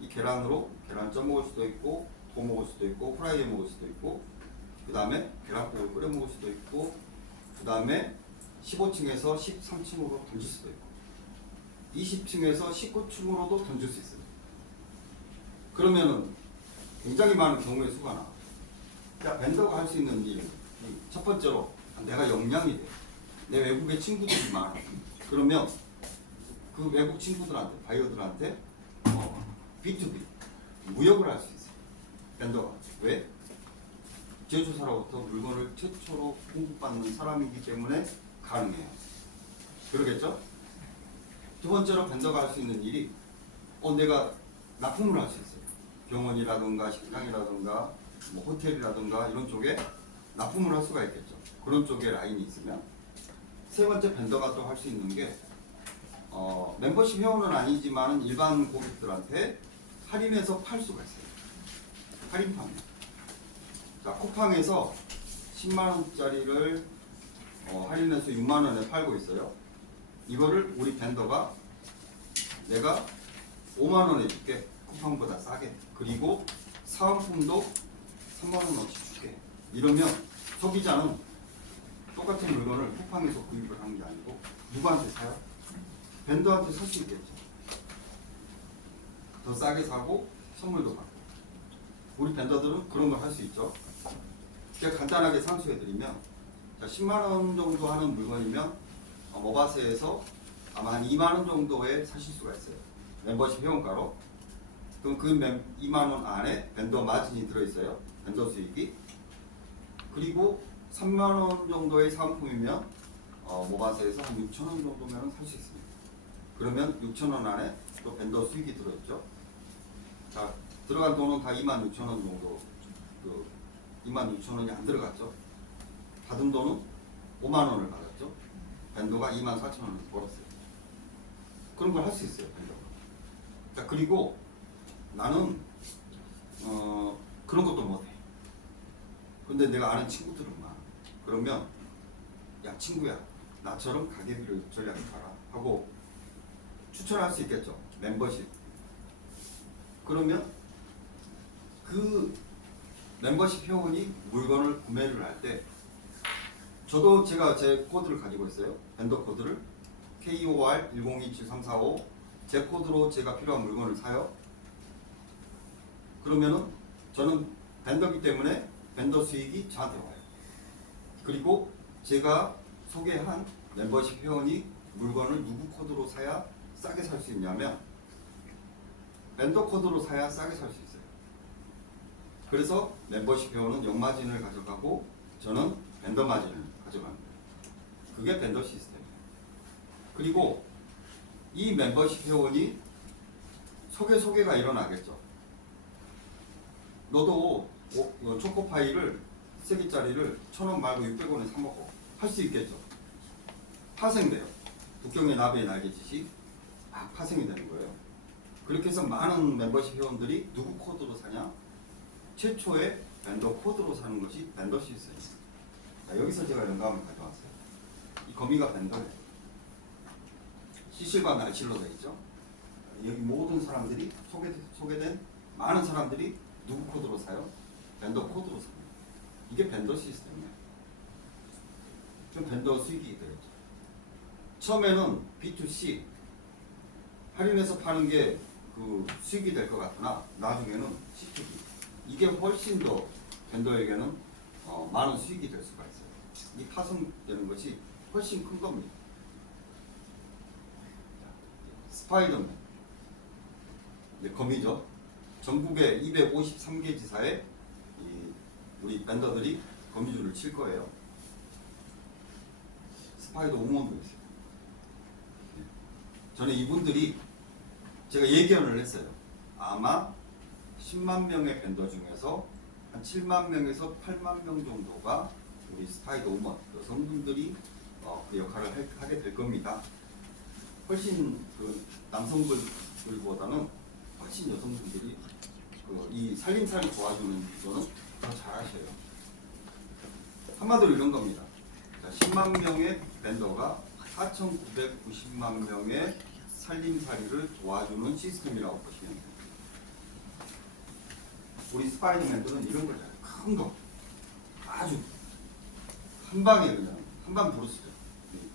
이 계란으로 계란을 쪄 먹을 수도 있고 구워 먹을 수도 있고 프라이에 먹을 수도 있고 그 다음에 계란국을 끓여 먹을 수도 있고 그 다음에 15층에서 13층으로 던질 수도 있고 20층에서 19층으로도 던질 수 있어요. 그러면은 굉장히 많은 경우의 수가 나와요. 자, 벤더가 할 수 있는 일, 첫 번째로 내가 역량이 돼. 내 외국의 친구들이 많아. 그러면 그 외국 친구들한테, 바이어들한테 B2B, 무역을 할 수 있어요. 벤더가. 왜? 제조사로부터 물건을 최초로 공급받는 사람이기 때문에 가능해요. 그러겠죠? 두 번째로 벤더가 할 수 있는 일이 내가 납품을 할 수 있어요. 병원이라든가 식당이라든가 뭐 호텔이라든가 이런 쪽에 납품을 할 수가 있겠죠. 그런 쪽에 라인이 있으면 세 번째 벤더가 또 할 수 있는 게 멤버십 회원은 아니지만 일반 고객들한테 할인해서 팔 수가 있어요. 할인 판매. 자, 쿠팡에서 10만 원짜리를 할인해서 6만 원에 팔고 있어요. 이거를 우리 벤더가 내가 5만 원에 줄게. 쿠팡보다 싸게. 그리고 사은품도 3만 원어치 줄게. 이러면 소비자는 똑같은 물건을 쿠팡에서 구입을 하는 게 아니고 누구한테 사요? 벤더한테 살 수 있겠죠. 더 싸게 사고 선물도 받고. 우리 벤더들은 그런 걸 할 수 있죠. 제가 간단하게 상수해드리면 10만 원 정도 하는 물건이면 모바세에서 아마 한 2만 원 정도에 사실 수가 있어요. 멤버십 회원가로. 그럼 그 2만 원 안에 벤더 마진이 들어있어요. 벤더 수익이. 그리고 3만 원 정도의 상품이면 모바세에서 한 6천 원 정도면 살 수 있습니다. 그러면 6천 원 안에 또 벤더 수익이 들어있죠. 자, 들어간 돈은 다 2만 6천 원 정도. 2만 6천 원이 안 들어갔죠. 받은 돈은 5만 원을 받았죠. 벤더가 2만 4천 원을 벌었어요. 그런 걸 할 수 있어요, 벤더가. 자, 그리고 나는 그런 것도 못해. 근데 내가 아는 친구들은 많아. 그러면 야, 친구야, 나처럼 가게비를 전략을 봐라 하고 추천할 수 있겠죠. 멤버십. 그러면 그 멤버십 회원이 물건을 구매를 할 때 저도 제가 제 코드를 가지고 있어요. 벤더 코드를 KOR 1027-345 제 코드로 제가 필요한 물건을 사요. 그러면은 저는 벤더기 때문에 벤더 수익이 저한테 와요. 그리고 제가 소개한 멤버십 회원이 물건을 누구 코드로 사야 싸게 살 수 있냐면 벤더 코드로 사야 싸게 살 수 있어요. 그래서 멤버십 회원은 역마진을 가져가고 저는 벤더 마진을 가져가는 거예요. 그게 벤더 시스템이에요. 그리고 이 멤버십 회원이 소개가 일어나겠죠. 너도 초코파이를 3개짜리를 1,000원 말고 600원에 사 먹어. 할 수 있겠죠. 파생돼요. 북경의 나비의 날개짓이 막 파생이 되는 거예요. 그렇게 해서 많은 멤버십 회원들이 누구 코드로 사냐? 최초의 벤더 코드로 사는 것이 벤더 시스템입니다. 여기서 제가 영감을 가져왔어요. 이 거미가 벤더예요. 시실과 날실로 되어 있죠. 여기 모든 사람들이 소개된 많은 사람들이 누구 코드로 사요? 벤더 코드로 삽니다. 이게 벤더 시스템이에요. 그럼 벤더 수익이 되겠죠. 처음에는 B2C 할인해서 파는 게 그 수익이 될 것 같으나 나중에는 C2B 이게 훨씬 더 벤더에게는 많은 수익이 될 수가 있어요. 이 파손되는 것이 훨씬 큰 겁니다. 스파이더맨 거미죠. 전국의 253개 지사에 우리 벤더들이 거미줄을 칠 거예요. 스파이더 우먼도 있어요. 저는 이분들이 제가 예견을 했어요. 아마 10만 명의 벤더 중에서 한 7만 명에서 8만 명 정도가 우리 스파이더 우먼 여성분들이 그 역할을 하게 될 겁니다. 훨씬 그 남성들보다는 훨씬 여성분들이 이 살림살이 도와주는 거는 더 잘하셔요. 한마디로 이런 겁니다. 자, 10만 명의 벤더가 4,990만 명의 살림살이를 도와주는 시스템이라고 보시면 됩니다. 우리 스파이더맨들은 이런 걸 잘해요. 큰 거. 아주 한 방에 그냥 한 방 부르시죠.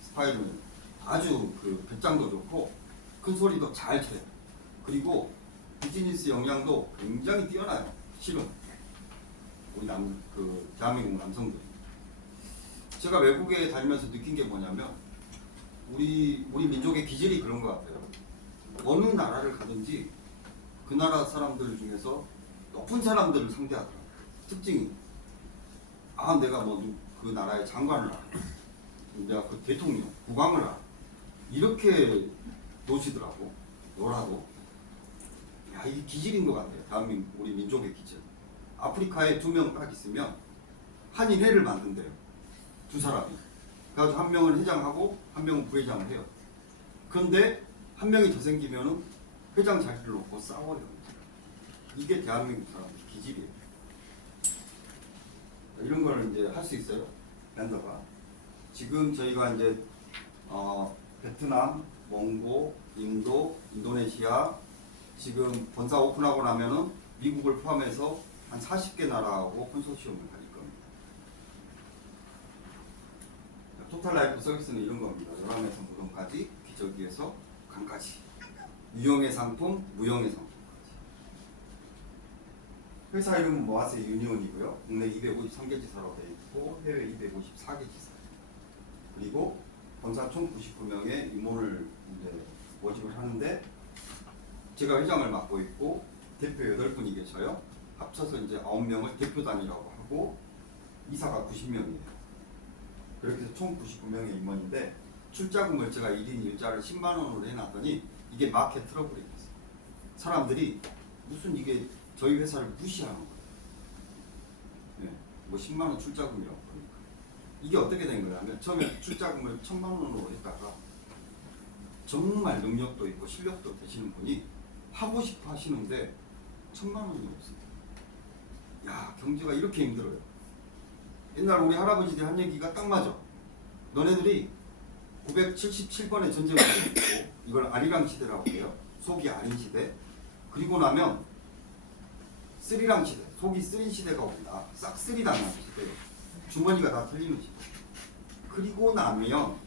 스파이더맨 아주 그 배짱도 좋고 큰 소리도 잘 쳐요. 그리고 비즈니스 역량도 굉장히 뛰어나요. 실은 우리 대한민국 남성들. 제가 외국에 다니면서 느낀 게 뭐냐면 우리 민족의 기질이 그런 것 같아요. 어느 나라를 가든지 그 나라 사람들 중에서 높은 사람들을 상대하더라고요. 특징이 내가 그 나라의 장관을 알아. 내가 그 대통령, 국왕을 알아. 이렇게 노시더라고. 놀아도. 야, 이게 기질인 것 같아요. 대한민국 우리 민족의 기질. 아프리카에 2명 딱 있으면 한인회를 만든대요. 2사람이. 그래서 한 명은 회장하고 한 명은 부회장을 해요. 그런데 한 명이 더 생기면은 회장 자리를 놓고 싸워요. 이게 대한민국 사람들 기질이에요. 이런 거를 이제 할 수 있어요. 벤더가. 지금 저희가 이제 베트남, 몽고, 인도, 인도네시아 지금 본사 오픈하고 나면은 미국을 포함해서 한 40개 나라하고 컨소시엄을 가질 겁니다. 토탈 라이프 서비스는 이런 겁니다. 열암에서 무덤까지, 기저귀에서 강까지. 유형의 상품, 무형의 상품까지. 회사 이름은 모아세 유니온이고요. 국내 253개 지사로 되어 있고 해외 254개 지사. 그리고 본사 총 99명의 임원을 이제 모집을 하는데 제가 회장을 맡고 있고 대표 8분이 계셔요. 합쳐서 이제 9명을 대표단이라고 하고 이사가 90명이에요. 그렇게 해서 총 99명의 임원인데 출자금을 제가 1인 일자를 10만 원으로 해놨더니 이게 마켓 트러블이 됐어요. 사람들이 무슨 이게 저희 회사를 무시하는 거예요. 네, 뭐 10만 원 출자금이라고 그러니까. 이게 어떻게 된 거냐면 처음에 출자금을 1,000만 원으로 했다가 정말 능력도 있고 실력도 되시는 분이 하고 싶어 하시는데 1,000만 원이 없습니다. 야, 경제가 이렇게 힘들어요. 옛날 우리 할아버지들 한 얘기가 딱 맞아. 너네들이 977번의 전쟁을 했고 이걸 아리랑 시대라고 해요. 속이 아린 시대. 그리고 나면 쓰리랑 시대. 속이 쓰린 시대가 온다. 싹 쓰리 당하는 시대. 주머니가 다 틀리는 시대. 그리고 나면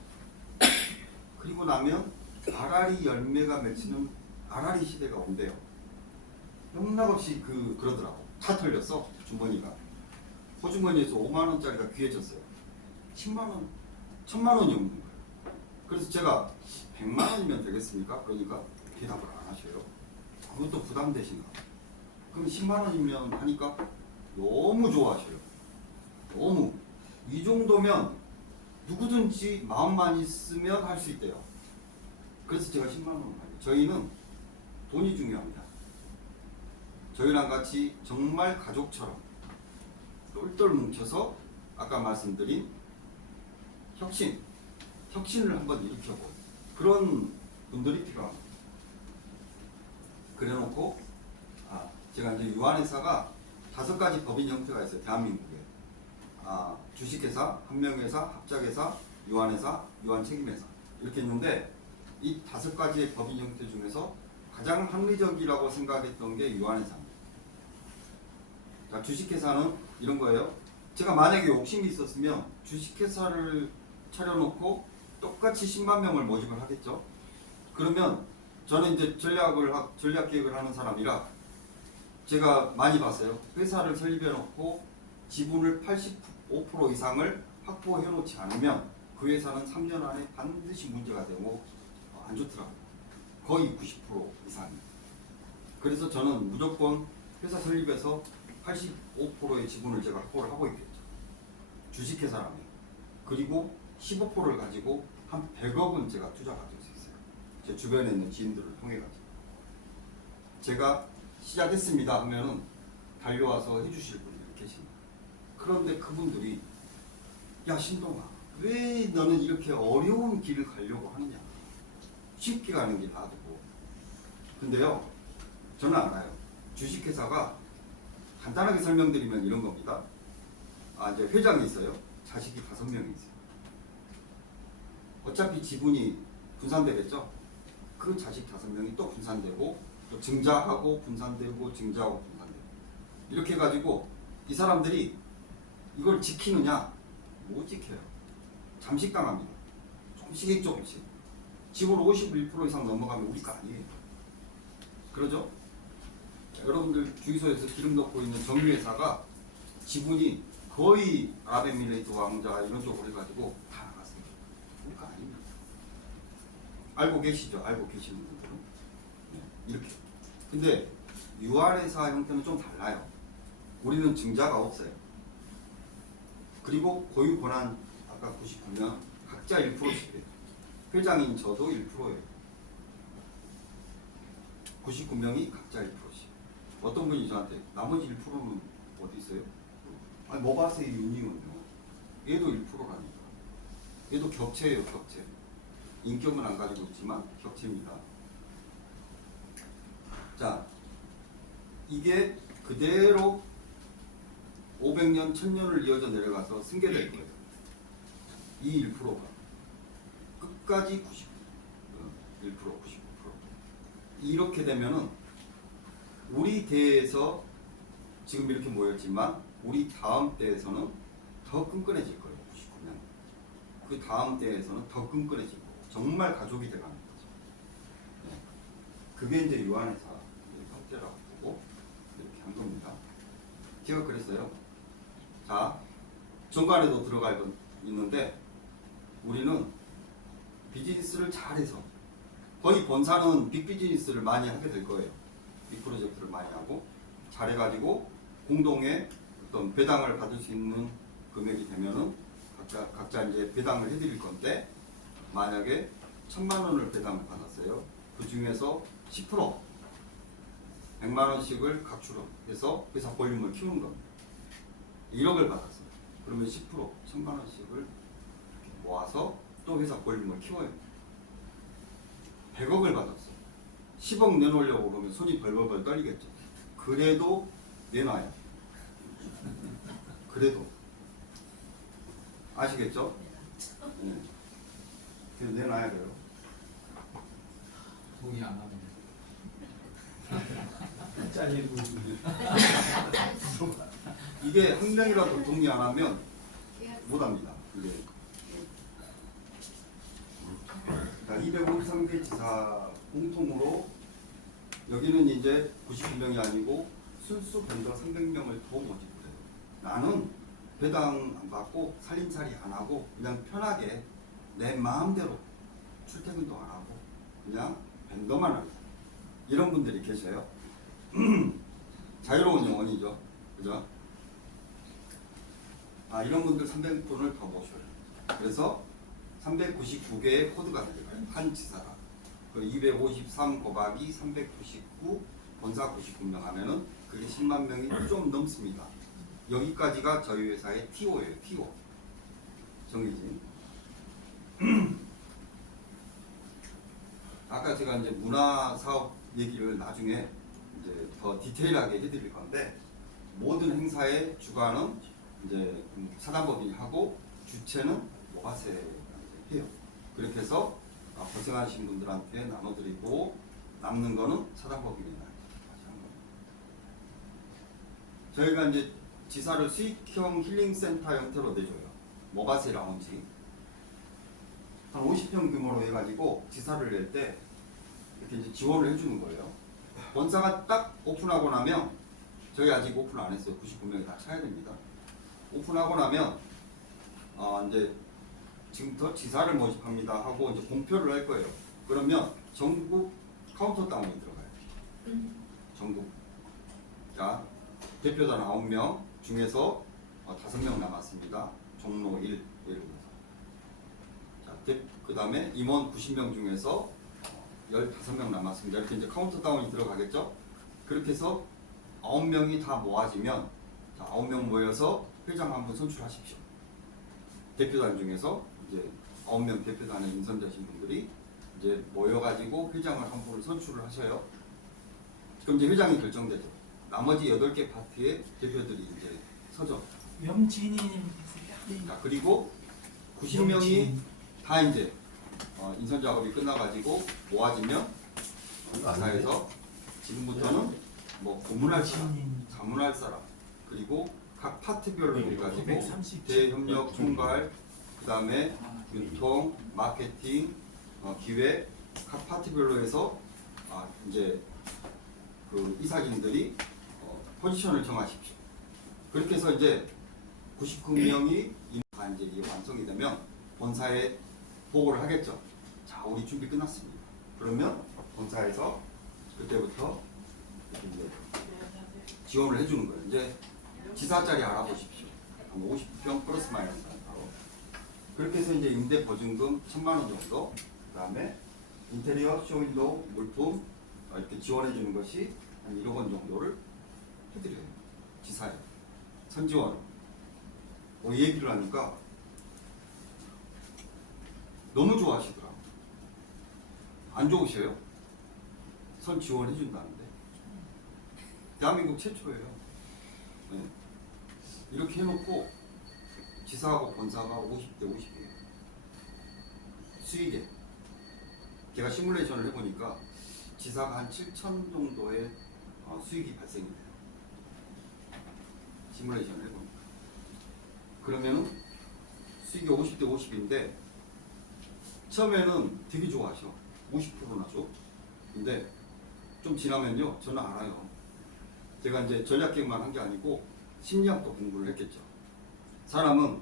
아라리 열매가 맺히는 아라리 시대가 온대요. 영락없이 그러더라고. 다 털렸어 주머니가. 호주머니에서 5만 원짜리가 귀해졌어요. 10만 원, 1,000만 원이 없는 거예요. 그래서 제가 100만 원이면 되겠습니까? 그러니까 대답을 안 하셔요. 그것도 부담되신가? 그럼 10만 원이면 하니까 너무 좋아하셔요. 너무. 이 정도면 누구든지 마음만 있으면 할 수 있대요. 그래서 제가 10만 원을 하죠. 저희는 돈이 중요합니다. 저희랑 같이 정말 가족처럼 똘똘 뭉쳐서 아까 말씀드린 혁신을 한번 일으켜보고 그런 분들이 필요합니다. 그래놓고 제가 이제 유한회사가 5가지 법인 형태가 있어요. 대한민국에. 주식회사, 한명회사, 합작회사, 유한회사, 유한책임회사 이렇게 있는데 이 5가지의 법인 형태 중에서 가장 합리적이라고 생각했던 게 유한회사입니다. 자, 주식회사는 이런 거예요. 제가 만약에 욕심이 있었으면 주식회사를 차려놓고 똑같이 10만 명을 모집을 하겠죠. 그러면 저는 이제 전략 기획을 하는 사람이라 제가 많이 봤어요. 회사를 설립해놓고 지분을 85% 이상을 확보해놓지 않으면 그 회사는 3년 안에 반드시 문제가 되고 안 좋더라고요. 거의 90% 이상이. 그래서 저는 무조건 회사 설립해서 85%의 지분을 제가 확보를 하고 있겠죠. 주식회사라면. 그리고 15%를 가지고 한 100억은 제가 투자 받을 수 있어요. 제 주변에 있는 지인들을 통해 가지고. 제가 시작했습니다 하면은 달려와서 해주실 분이 계십니다. 그런데 그분들이 야 신동아 왜 너는 이렇게 어려운 길을 가려고 하느냐. 쉽게 가는 게 놔두고. 근데요 저는 알아요. 주식회사가 간단하게 설명드리면 이런 겁니다. 이제 회장이 있어요. 자식이 5명이 있어요. 어차피 지분이 분산되겠죠. 그 자식 5명이 또 분산되고 또 증자하고 분산되고 증자하고 분산되고 이렇게 해가지고 이 사람들이 이걸 지키느냐 못 지켜요. 잠식당합니다. 조금씩 지분 51% 이상 넘어가면 우리 거 아니에요. 그러죠? 자, 여러분들 주유소에서 기름 넣고 있는 정유회사가 지분이 거의 아랍에미레이트 왕자 이런 쪽으로 해가지고 다 나갔습니다. 우리 거 아닙니다. 알고 계시죠? 알고 계시는 분들은 네, 이렇게. 근데 유한회사 형태는 좀 달라요. 우리는 증자가 없어요. 그리고 고유 권한 아까 99면 각자 1%씩이에요. 회장인 저도 1%예요. 99명이 각자 1%씩. 어떤 분이 저한테 나머지 1%는 어디 있어요? 아니 모바세의 윤님은요. 얘도 1%라니까. 얘도 격체예요, 격체. 인격은 안 가지고 있지만 격체입니다. 자, 이게 그대로 500년, 1000년을 이어져 내려가서 승계될 거예요. 이 1%가 끝까지 1%, 99%. 이렇게 되면은 우리 대에서 지금 이렇게 모였지만 우리 다음 대에서는 더 끈끈해질 거예요. 99년. 그 다음 대에서는 더 끈끈해지고 정말 가족이 돼가는 거죠. 네. 그게 이제 유한회사 형태라고 보고 이렇게 한 겁니다. 제가 그랬어요. 자, 정관에도 들어갈 건 있는데 우리는 비즈니스를 잘해서 거의 본사는 빅비즈니스를 많이 하게 될 거예요. 빅 프로젝트를 많이 하고 잘해가지고 공동의 어떤 배당을 받을 수 있는 금액이 되면은 각자 이제 배당을 해드릴 건데 만약에 1000만 원을 배당을 받았어요. 그 중에서 10% 100만 원씩을 각출을 해서 회사 볼륨을 키우는 겁니다. 1억을 받았어요. 그러면 10% 1000만 원씩을 모아서 또 회사 볼륨을 키워요. 100억을 받았어. 10억 내놓으려고 그러면 손이 벌벌벌 떨리겠죠. 그래도 내놔요. 그래도. 아시겠죠? 네. 그래서 내놔야 돼요. 동의 안 하면 짜리고 이게 한 명이라도 동의 안 하면 못 합니다. 이게. 자, 253개 지사 공통으로 여기는 이제 99명이 아니고 순수 변경 300명을 더 모집을 해요. 나는 배당 안 받고 살림살이 안 하고 그냥 편하게 내 마음대로 출퇴근도 안 하고 그냥 밴더만 하고 이런 분들이 계셔요. 자유로운 영혼이죠. 그죠? 이런 분들 300분을 더 모셔요. 그래서 399개의 코드가 들어가요. 한 지사가. 그 253 곱하기 399 본사 99명 하면은 그게 10만 명이 좀 넘습니다. 여기까지가 저희 회사의 TO예요. TO. 정의진. 아까 제가 이제 문화 사업 얘기를 나중에 이제 더 디테일하게 해드릴 건데 모든 행사의 주관은 이제 사단법인이 하고 주체는 모바세가 해요. 그렇게 해서 고생하신 분들한테 나눠드리고 남는 거는 사단법인이 나눠. 저희가 이제 지사를 수익형 힐링센터 형태로 내줘요. 모바세 라운지 한 50평 규모로 해가지고 지사를 낼 때 이렇게 이제 지원을 해주는 거예요. 본사가 딱 오픈하고 나면 저희 아직 오픈 안 했어요. 99명이 다 차야 됩니다. 오픈하고 나면 이제 지금부터 지사를 모집합니다 하고 이제 공표를 할 거예요. 그러면 전국 카운터다운이 들어가요. 전국. 자, 대표단 9명 중에서 5명 남았습니다. 종로 1 예를 들어서. 자, 그 다음에 임원 90명 중에서 15명 남았습니다. 이렇게 이제 카운터다운이 들어가겠죠? 그렇게 해서 9명이 다 모아지면, 자, 9명 모여서 회장 한 분 선출하십시오. 대표단 중에서 이제 9명 대표단에 인선되신 분들이 이제 모여가지고 회장을 한 분을 선출을 하셔요. 그럼 이제 회장이 결정되죠. 나머지 8개 파트의 대표들이 이제 서죠. 명진이님. 자, 그리고 90명이 다 이제 인선 작업이 끝나가지고 모아지면 회사에서 지금부터는 뭐 고문할 사람, 자문할 사람, 그리고 각 파트별로 해가지고 930. 대협력 총괄, 그 다음에 유통, 마케팅, 기획 각 파트별로 해서 이제 그 이사진들이 포지션을 정하십시오. 그렇게 해서 이제 99명이 다 이제 이게 완성이 되면 본사에 보고를 하겠죠. 자, 우리 준비 끝났습니다. 그러면 본사에서 그때부터 이제 지원을 해주는 거예요. 이제 지사 자리 알아보십시오. 50평 플러스 마이너스 바로. 그렇게 해서 이제 임대 보증금 1,000만 원 정도, 그 다음에 인테리어, 쇼윈도우, 물품 이렇게 지원해 주는 것이 한 1억 원 정도를 해드려요. 지사에 선지원. 이 얘기를 하니까 너무 좋아하시더라고요. 안 좋으셔요? 선 지원해 준다는데. 대한민국 최초예요. 네. 이렇게 해놓고 지사하고 본사가 50대 50이에요. 수익에. 제가 시뮬레이션을 해보니까 지사가 한 7천 정도의 수익이 발생이 돼요. 시뮬레이션을 해보니까. 그러면은 수익이 50대 50인데 처음에는 되게 좋아하셔. 50%나 줘. 근데 좀 지나면요, 저는 알아요. 제가 이제 전략계획만 한 게 아니고 심리학도 공부를 했겠죠. 사람은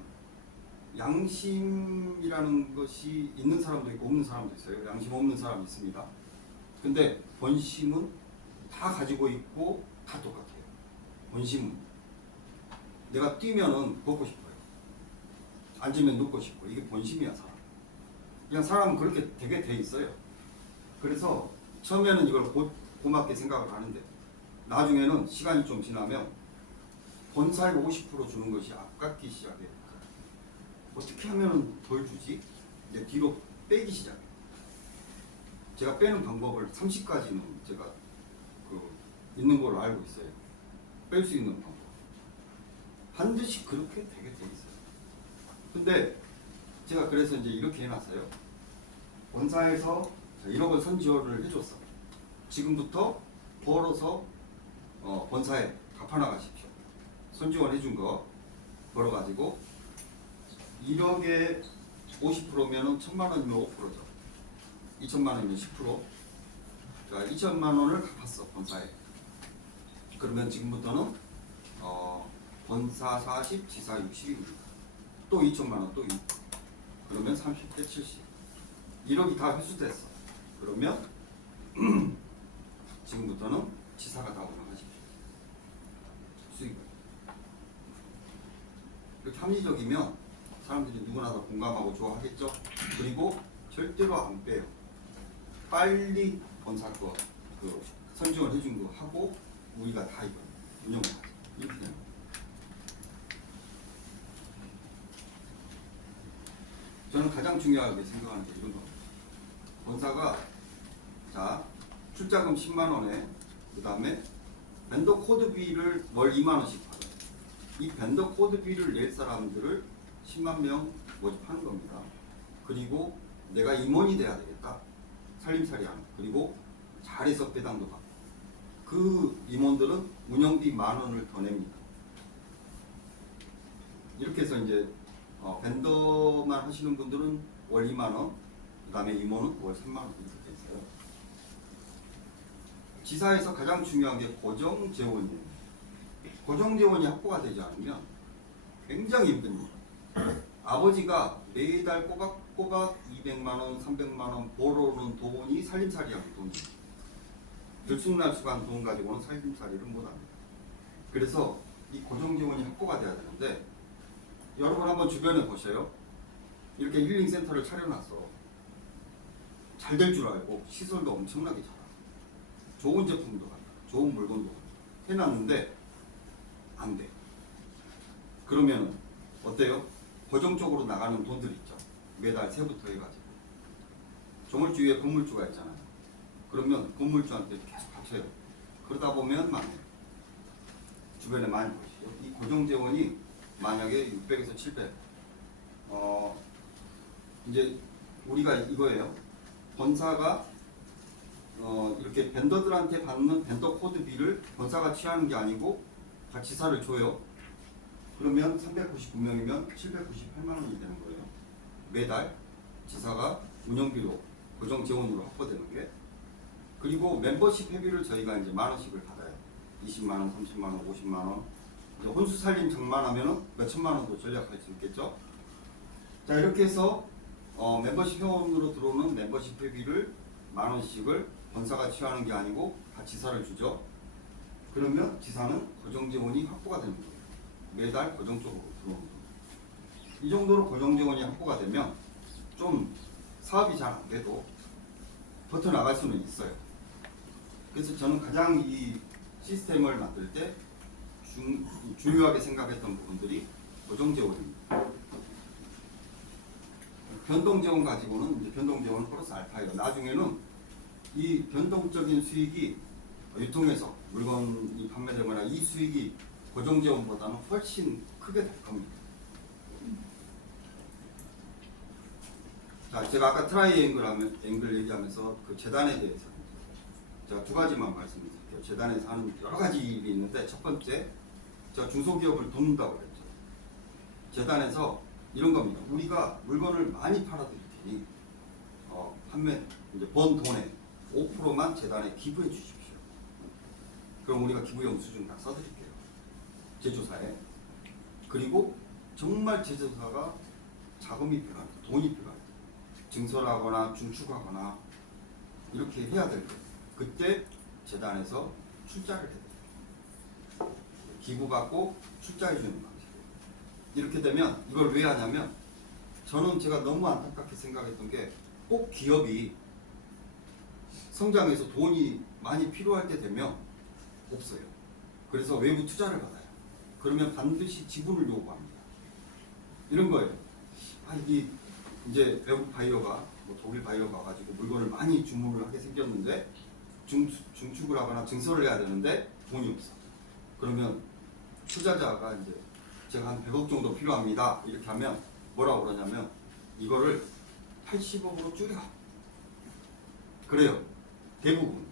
양심이라는 것이 있는 사람도 있고 없는 사람도 있어요. 양심 없는 사람이 있습니다. 근데 본심은 다 가지고 있고 다 똑같아요. 본심은 내가 뛰면은 걷고 싶어요. 앉으면 눕고 싶고, 이게 본심이야. 사람. 그냥 사람은 그렇게 되게 돼 있어요. 그래서 처음에는 이걸 고맙게 생각을 하는데 나중에는 시간이 좀 지나면 본사에 50% 주는 것이 아깝기 시작해요. 어떻게 하면 덜 주지? 이제 뒤로 빼기 시작해요. 제가 빼는 방법을 30까지는 제가 있는 걸로 알고 있어요. 뺄 수 있는 방법. 반드시 그렇게 되게 돼 있어요. 근데 제가 그래서 이제 이렇게 해놨어요. 본사에서 1억 원 선지원을 해줬어. 지금부터 벌어서 본사에 갚아나가십시오. 선지원 해준 거 벌어가지고 1억에 50%면은 1,000만 원이면 5%죠. 2천만 원이면 10%. 자, 2천만 원을 갚았어, 본사에. 그러면 지금부터는 본사 40, 지사 60입니다. 또 2천만 원, 또 2%. 그러면 30대 70. 1억이 다 회수됐어. 그러면 지금부터는 지사가 다 올라가십시오. 수익을. 이렇게 합리적이면 사람들이 누구나 다 공감하고 좋아하겠죠. 그리고 절대로 안 빼요. 빨리 본사 거 선지원 해준 거 하고 우리가 다 이거 운영을 하죠. 이렇게 되는 거예요. 저는 가장 중요하게 생각하는 게 이런 겁니다. 본사가 자 출자금 10만 원에 그 다음에 벤더 코드비를 월 2만 원씩 받아요. 이 벤더 코드비를 낼 사람들을 10만 명 모집하는 겁니다. 그리고 내가 임원이 돼야 되겠다. 살림살이 하는. 그리고 잘해서 배당도 받고. 그 임원들은 운영비 10,000원을 더 냅니다. 이렇게 해서 이제 벤더만 하시는 분들은 월 2만 원, 그다음에 임원은 월 3만 원 이렇게 돼 있어요. 지사에서 가장 중요한 게 고정 재원이에요. 고정 재원이 확보가 되지 않으면 굉장히 힘듭니다. 아버지가 매달 꼬박꼬박 200만 원, 300만 원 벌어오는 돈이 살림살이하는 돈이에요. 들쑥날쑥한 돈 가지고는 살림살이를 못합니다. 그래서 이 고정 재원이 확보가 돼야 되는데, 여러분 한번 주변에 보세요. 이렇게 힐링 센터를 차려놨어. 잘 될 줄 알고 시설도 엄청나게 잘하고 좋은 제품도 갖다, 좋은 물건도 갖다 해놨는데 안 돼. 그러면 어때요? 고정적으로 나가는 돈들 있죠. 매달 세부터 해가지고 조물주 위에 건물주가 있잖아요. 그러면 건물주한테 계속 받쳐요. 그러다 보면 망해요. 주변에 많이 보시죠. 이 고정재원이 만약에 600에서 700, 이제 우리가 이거예요. 본사가 이렇게 벤더들한테 받는 벤더 코드비를 본사가 취하는 게 아니고 다 지사를 줘요. 그러면 399명이면 798만 원이 되는 거예요. 매달 지사가 운영비로 고정 재원으로 확보되는 게. 그리고 멤버십 회비를 저희가 이제 만 원씩을 받아요. 20만 원, 30만 원, 50만 원. 이제 혼수 살림 장만하면은 몇 천만 원도 절약할 수 있겠죠. 자, 이렇게 해서 멤버십 회원으로 들어오는 멤버십 회비를 만 원씩을 본사가 취하는 게 아니고 다 지사를 주죠. 그러면 지사는 고정 재원이 확보가 되는 거예요. 매달 고정적으로 들어오는 거예요. 이 정도로 고정 재원이 확보가 되면 좀 사업이 잘 안 돼도 버텨 나갈 수는 있어요. 그래서 저는 가장 이 시스템을 만들 때 중요하게 생각했던 부분들이 고정 재원입니다. 변동 재원 가지고는 이제 변동 재원 플러스 알파예요. 나중에는 이 변동적인 수익이 유통해서 물건이 판매되거나 이 수익이 고정 재원보다는 훨씬 크게 될 겁니다. 자, 제가 아까 트라이앵글 얘기하면서 그 재단에 대해서 제가 두 가지만 말씀드릴게요. 재단에서 하는 여러 가지 일이 있는데, 첫 번째, 제가 중소기업을 돕는다고 그랬죠. 재단에서 이런 겁니다. 우리가 물건을 많이 팔아드릴 테니 판매 이제 번 돈의 5%만 재단에 기부해 주십시오. 그럼 우리가 기부 영수증 다 써드릴게요. 제조사에. 그리고 정말 제조사가 자금이 필요할 때, 돈이 필요할 때, 증설하거나 중축하거나 이렇게 해야 될 때, 그때 재단에서 출자를 해야 돼요. 기부받고 출자해주는 방식이에요. 이렇게 되면 이걸 왜 하냐면, 저는 제가 너무 안타깝게 생각했던 게, 꼭 기업이 성장해서 돈이 많이 필요할 때 되면 없어요. 그래서 외부 투자를 받아요. 그러면 반드시 지분을 요구합니다. 이런 거예요. 이게 이제 외국 바이어가 독일 바이어가 가지고 물건을 많이 주문을 하게 생겼는데 중축을 하거나 증설을 해야 되는데 돈이 없어. 그러면 투자자가 이제 제가 한 100억 정도 필요합니다. 이렇게 하면 뭐라고 그러냐면, 이거를 80억으로 줄여. 그래요. 대부분.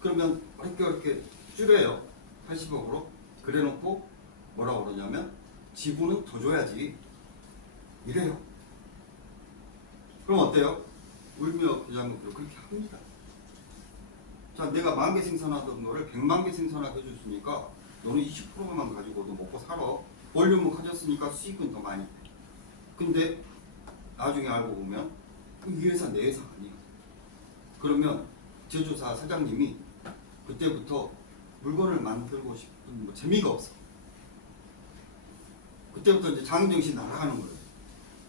그러면 어렵게 줄여요. 80억으로. 그래 놓고 뭐라고 그러냐면, 지분은 더 줘야지. 이래요. 그럼 어때요? 울며 부장은 그렇게 합니다. 자, 내가 10,000개 생산하던 거를 100만 개 생산하게 해줬으니까 너는 20%만 가지고도 먹고 살아. 볼륨은 커졌으니까 수익은 더 많이 돼. 근데 나중에 알고 보면 이 회사 내 회사 아니야. 그러면 제조사 사장님이 그때부터 물건을 만들고 싶은 재미가 없어. 그때부터 이제 장정신 날아가는 거예요.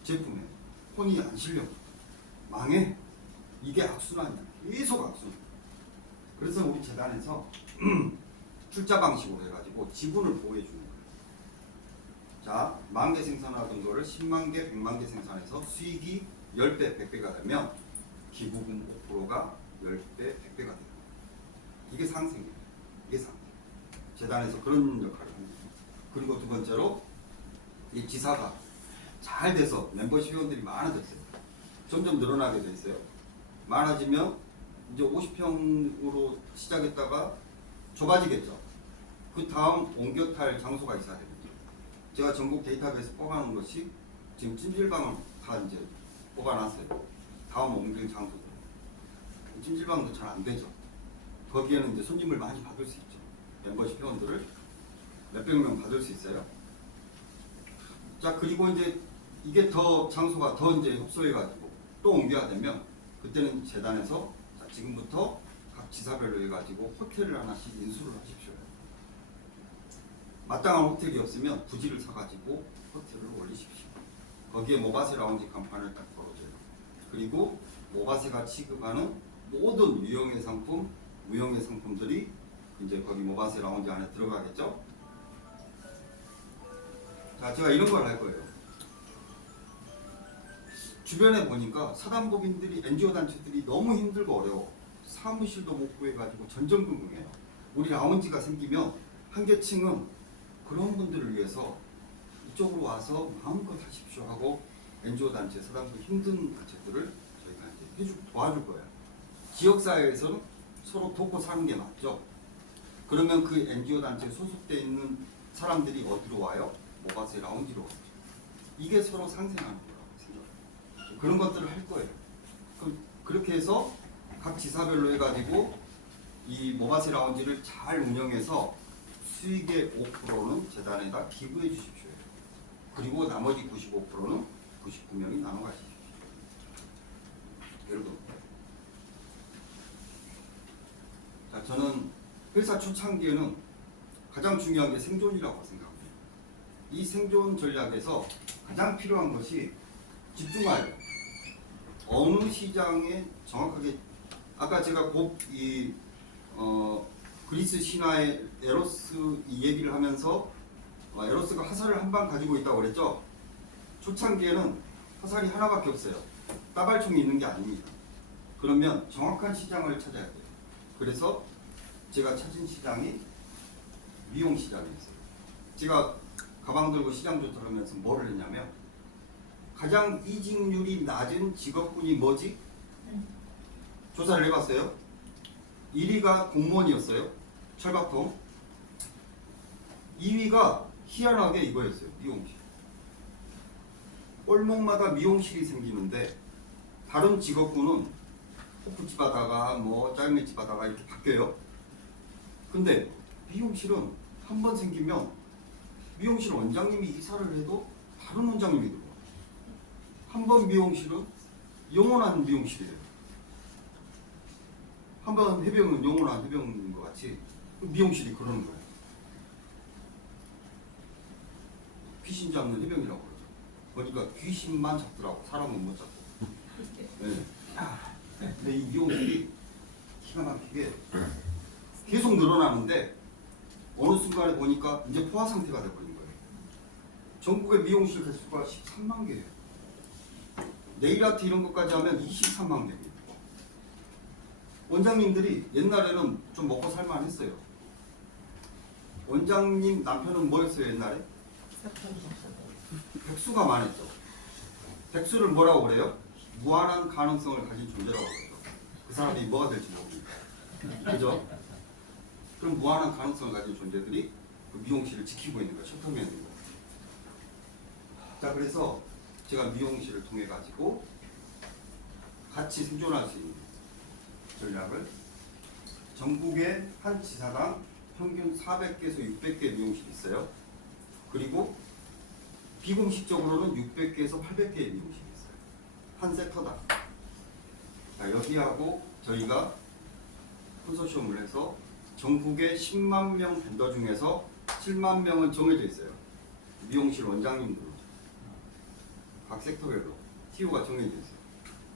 제품에 혼이 안 실려. 망해. 이게 악순환이야. 계속 악순환. 그래서 우리 재단에서 출자 방식으로 해가지고 지분을 보호해 주는 거예요. 자, 10,000개 생산하던 거를 10만 개, 100만 개 생산해서 수익이 10배, 100배가 되면 기부금 5%가 10배, 100배가 돼요. 이게 상생이에요. 이게 상생. 재단에서 그런 역할을 합니다. 그리고 두 번째로, 이 지사가 잘 돼서 멤버십 회원들이 많아졌어요. 점점 늘어나게 돼 있어요. 많아지면 이제 50평으로 시작했다가 좁아지겠죠. 그 다음 옮겨 탈 장소가 있어야 됩니다. 제가 전국 데이터베이스 뽑아놓은 것이 지금 찜질방을 다 이제 뽑아놨어요. 다음 옮길 장소들. 찜질방도 잘 안 되죠. 거기에는 이제 손님을 많이 받을 수 있죠. 멤버십 회원들을 몇백 명 받을 수 있어요. 자, 그리고 이제 이게 더 장소가 더 이제 협소해가지고 또 옮겨야 되면 그때는 재단에서 자, 지금부터 각 지사별로 해가지고 호텔을 하나씩 인수를 하십시오. 마땅한 호텔이 없으면 부지를 사가지고 호텔을 올리십시오. 거기에 모바세 라운지 간판을 딱 걸어줘요. 그리고 모바세가 취급하는 모든 유형의 상품, 무형의 상품들이 이제 거기 모바세 라운지 안에 들어가겠죠. 자, 제가 이런 걸 할 거예요. 주변에 보니까 사단법인들이 NGO 단체들이 너무 힘들고 어려워. 사무실도 못 구해가지고 전전긍긍해요. 우리 라운지가 생기면 한 계층은 그런 분들을 위해서 이쪽으로 와서 마음껏 하십시오 하고 NGO 단체, 사단법 힘든 단체들을 저희가 이제 도와줄 거예요. 지역사회에서는 서로 돕고 사는 게 맞죠. 그러면 그 NGO 단체에 소속되어 있는 사람들이 어디로 와요? 모바세 라운지로 와요. 이게 서로 상생하는 거라고 생각해요. 그런 것들을 할 거예요. 그렇게 해서 각 지사별로 해가지고 이 모바세 라운지를 잘 운영해서 수익의 5%는 재단에다 기부해 주십시오. 그리고 나머지 95%는 99명이 나눠 가십시오. 예를 들어. 자, 저는 회사 초창기에는 가장 중요한 게 생존이라고 생각합니다. 이 생존 전략에서 가장 필요한 것이 집중하여 어느 시장에 정확하게 아까 제가 그리스 신화의 에로스 이 얘기를 하면서 에로스가 화살을 한 방 가지고 있다고 그랬죠. 초창기에는 화살이 하나밖에 없어요. 따발총이 있는 게 아닙니다. 그러면 정확한 시장을 찾아야 돼요. 그래서 제가 찾은 시장이 미용 시장이었어요. 제가 가방 들고 시장 조사하면서 뭐를 했냐면 가장 이직률이 낮은 직업군이 뭐지? 조사를 해봤어요. 1위가 공무원이었어요. 철밥통. 2위가 희한하게 이거였어요. 미용실. 골목마다 미용실이 생기는데 다른 직업군은 호프집 하다가 뭐 짜장면집 하다가 이렇게 바뀌어요. 근데 미용실은 한 번 생기면 미용실 원장님이 이사를 해도 다른 원장님이 들어와요. 한 번 미용실은 영원한 미용실이에요. 한 번 해병은 영원한 해병인 것 같이 미용실이 그러는 거예요. 귀신 잡는 해병이라고 그러죠. 그러니까 귀신만 잡더라고. 사람은 못 잡고. 네. 근데 이 미용실이 기가 막히게 계속 늘어나는데 어느 순간에 보니까 이제 포화 상태가 돼버린 거예요. 전국의 미용실 개수가 13만 개예요. 네일 아트 이런 것까지 하면 23만 개입니다. 원장님들이 옛날에는 좀 먹고 살만 했어요. 원장님 남편은 뭐였어요 옛날에? 백수가 많았죠. 백수를 뭐라고 그래요? 무한한 가능성을 가진 존재라고 그래요. 그 사람이 뭐가 될지 모릅니다. 그죠? 그럼 무한한 가능성을 가진 존재들이 그 미용실을 지키고 있는 거예요. 셔터맨 있는 거. 자, 그래서 제가 미용실을 통해 가지고 같이 생존할 수 있는 전략을 전국에 한 지사당 평균 400개에서 600개 미용실이 있어요. 그리고 비공식적으로는 600개에서 800개의 미용실이 있어요. 한 섹터당. 자, 여기하고 저희가 컨소시엄을 해서 전국의 10만 명 벤더 중에서 7만 명은 정해져 있어요. 미용실 원장님들로. 각 섹터별로 TO가 정해져 있어요.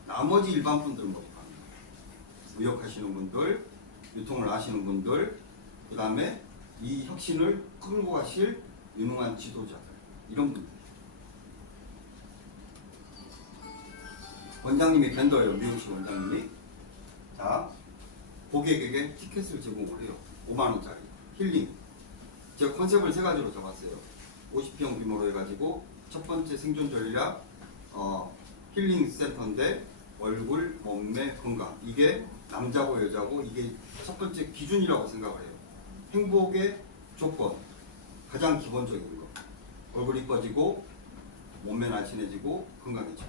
나머지 일반 분들은 뭐 무역하시는 분들, 유통을 아시는 분들, 그 다음에 이 혁신을 끌고 가실 유능한 지도자들, 이런 분들. 원장님이 벤더예요. 미용실 원장님이. 자, 고객에게 티켓을 제공을 해요. 5만 원짜리 힐링. 제가 컨셉을 세 가지로 잡았어요. 50평 규모로 해가지고 첫 번째 생존 전략 힐링 센터인데 얼굴, 몸매, 건강. 이게 남자고 여자고 이게 첫 번째 기준이라고 생각을 해요. 행복의 조건, 가장 기본적인 거. 얼굴이 이뻐지고 몸매 날씬해지고 건강해지고.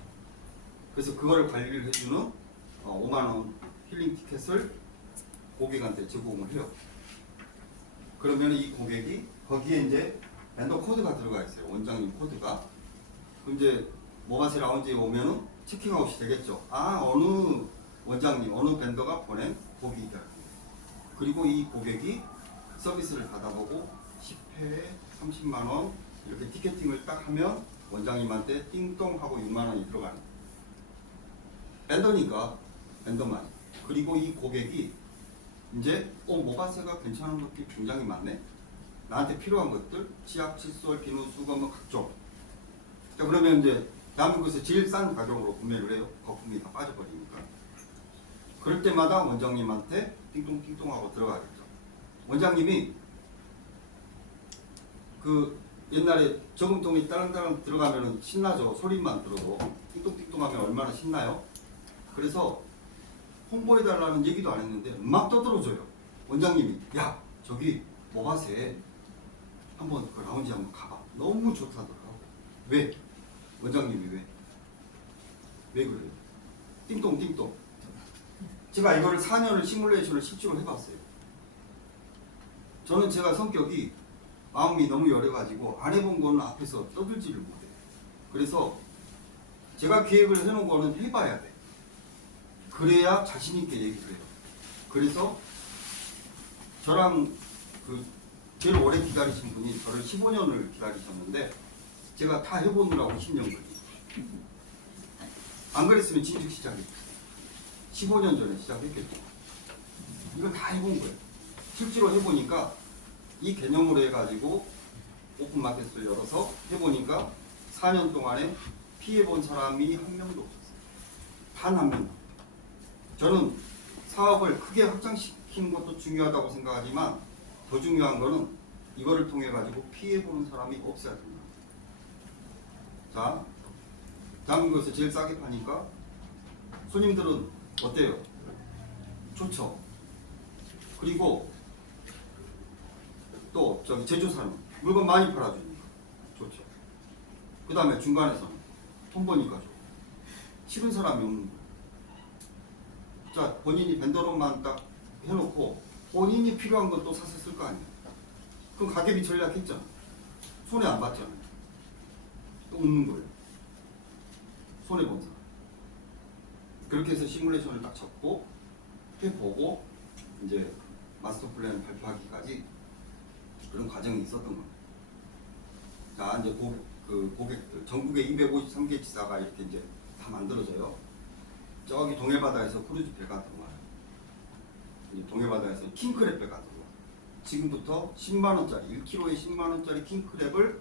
그래서 그거를 관리를 해주는 5만 원 힐링 티켓을 고객한테 제공을 해요. 그러면 이 고객이 거기에 이제 밴더 코드가 들어가 있어요. 원장님 코드가. 그럼 이제 모바세 라운지에 오면은 체킹아웃이 되겠죠. 아, 어느 원장님, 어느 밴더가 보낸 고객이다. 그리고 이 고객이 서비스를 받아보고 10회에 30만 원 이렇게 티켓팅을 딱 하면 원장님한테 띵동 하고 6만 원이 들어가는 거예요. 밴더니까 밴더만. 그리고 이 고객이 이제 모바세가 괜찮은 것들이 굉장히 많네. 나한테 필요한 것들, 치약, 칫솔, 비누, 수건, 뭐 각종. 자, 그러면 이제 대한민국에서 제일 싼 가격으로 구매를 해요. 거품이 다 빠져버리니까. 그럴 때마다 원장님한테 띵동띵동하고 들어가겠죠. 원장님이 그 옛날에 저금통이 따랑따랑 들어가면 신나죠. 소리만 들어도 띵동띵동하면 얼마나 신나요. 그래서 홍보해달라는 얘기도 안 했는데 막 떠들어줘요. 원장님이 야 저기 모바세 한번 그 라운지 한번 가봐. 너무 좋다더라고. 왜? 원장님이 왜? 왜 그래요? 띵동띵동. 제가 이거를 4년을 시뮬레이션을 실제로 해봤어요. 저는 제가 성격이 마음이 너무 여려가지고 안 해본 거는 앞에서 떠들지를 못해요. 그래서 제가 계획을 해놓은 거는 해봐야 돼. 그래야 자신 있게 얘기를 해요. 그래서 저랑 그 제일 오래 기다리신 분이 저를 15년을 기다리셨는데 제가 다 해보느라고 10년 걸려요. 안 그랬으면 진즉 시작했죠. 15년 전에 시작했겠죠. 이걸 다 해본 거예요. 실제로 해보니까 이 개념으로 해가지고 오픈마켓을 열어서 해보니까 4년 동안에 피해본 사람이 한 명도 없었어요. 단 한 명도. 저는 사업을 크게 확장시키는 것도 중요하다고 생각하지만 더 중요한 거는 이거를 통해 가지고 피해보는 사람이 없어야 된다. 자, 대한민국에서 제일 싸게 파니까 손님들은 어때요? 좋죠. 그리고 또 저기 제조사는 물건 많이 팔아주니까 좋죠. 그 다음에 중간에서는 돈 버니까 좋고 싫은 사람이 없는 거예요. 자, 본인이 벤더로만 딱 해놓고 본인이 필요한 건 또 사서 쓸 거 아니에요. 그럼 가격이 전략했잖아. 손해 안 봤잖아요. 또 웃는 거예요. 손해 본 사람. 그렇게 해서 시뮬레이션을 딱 잡고 해보고 이제 마스터 플랜 발표하기까지 그런 과정이 있었던 겁니다. 자, 이제 그 고객들 전국에 253개 지사가 이렇게 이제 다 만들어져요. 저기 동해바다에서 크루즈 배가 들어와요. 이제 동해바다에서 킹크랩 배가 들어와요. 지금부터 10만 원짜리 1kg에 10만 원짜리 킹크랩을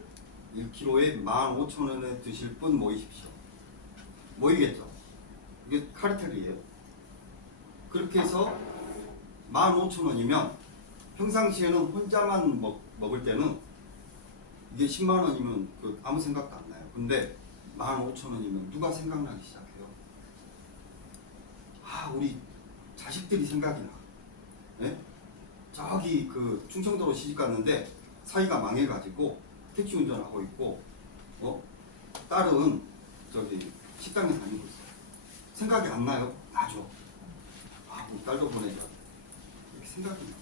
1kg에 15,000원에 드실 분 모이십시오. 모이겠죠. 이게 카르텔이에요. 그렇게 해서 15,000원이면 평상시에는 혼자만 먹을 때는 이게 10만 원이면 그 아무 생각도 안 나요. 근데 15,000원이면 누가 생각나기 시작해요. 아, 우리 자식들이 생각이 나. 네? 저기 그 충청도로 시집 갔는데 사이가 망해가지고 택시 운전하고 있고, 딸은 저기 식당에 다니고 있어요. 생각이 안 나요? 나죠. 아, 우리 딸도 보내자. 이렇게 생각이 나.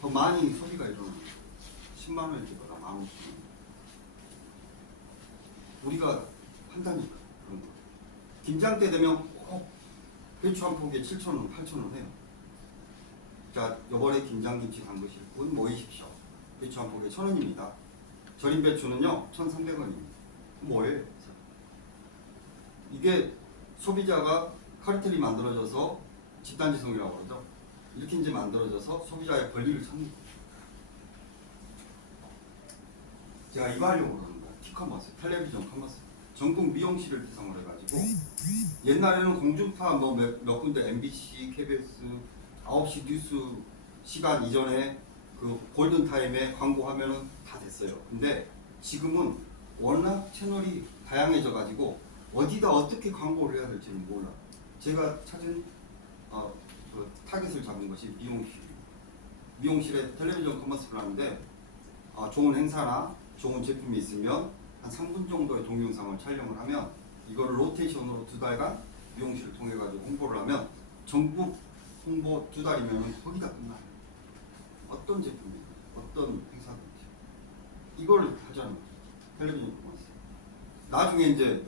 더 많이 소비가 일어나요. 10만 원일 때보다 15,000원. 우리가 한다니까 그런 거. 김장 때 되면 꼭 배추 한 포기에 7,000원, 8,000원 해요. 자, 요번에 김장김치 담그실 분 모이십시오. 배추 한 포기에 1,000원입니다. 절임 배추는요 1,300원입니다. 뭐예요? 이게 소비자가 카르텔이 만들어져서 집단지성이라고 그러죠. 이렇게 이제 만들어져서 소비자의 권리를 찾는 거예요. 제가 이거 하려고 그러는 거예요. 티커머스, 텔레비전 커머스. 전국 미용실을 대상으로 해가지고 옛날에는 공중파 몇 군데 MBC, KBS 9시 뉴스 시간 이전에 그 골든타임에 광고하면은 다 됐어요. 근데 지금은 워낙 채널이 다양해져 가지고 어디다 어떻게 광고를 해야 될지는 몰라. 제가 찾은 그 타겟을 잡은 것이 미용실. 미용실에 텔레비전 커머스를 하는데 좋은 행사나 좋은 제품이 있으면 한 3분 정도의 동영상을 촬영을 하면 이거를 로테이션으로 2달간 미용실을 통해 가지고 홍보를 하면 전국 홍보 2달이면 거기다 끝나요. 어떤 제품이든 어떤 행사든지 이걸 하자는 거죠. 텔레비전 보면서 나중에 이제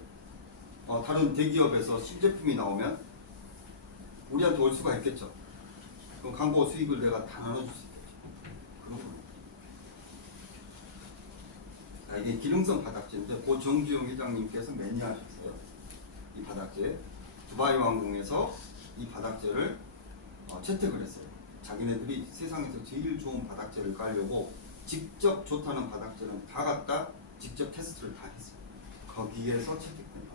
다른 대기업에서 신제품이 나오면 우리한테 올 수가 있겠죠. 그럼 광고 수익을 내가 다 나눠줄 수 있겠죠. 그런 거예요. 자, 이게 기능성 바닥재인데 고 정주영 회장님께서 매니아셨어요. 이 바닥재 두바이 왕궁에서 이 바닥재를 채택을 했어요. 자기네들이 세상에서 제일 좋은 바닥재를 깔려고 직접 좋다는 바닥재는 다 갖다 직접 테스트를 다 했어요. 거기에서 채택된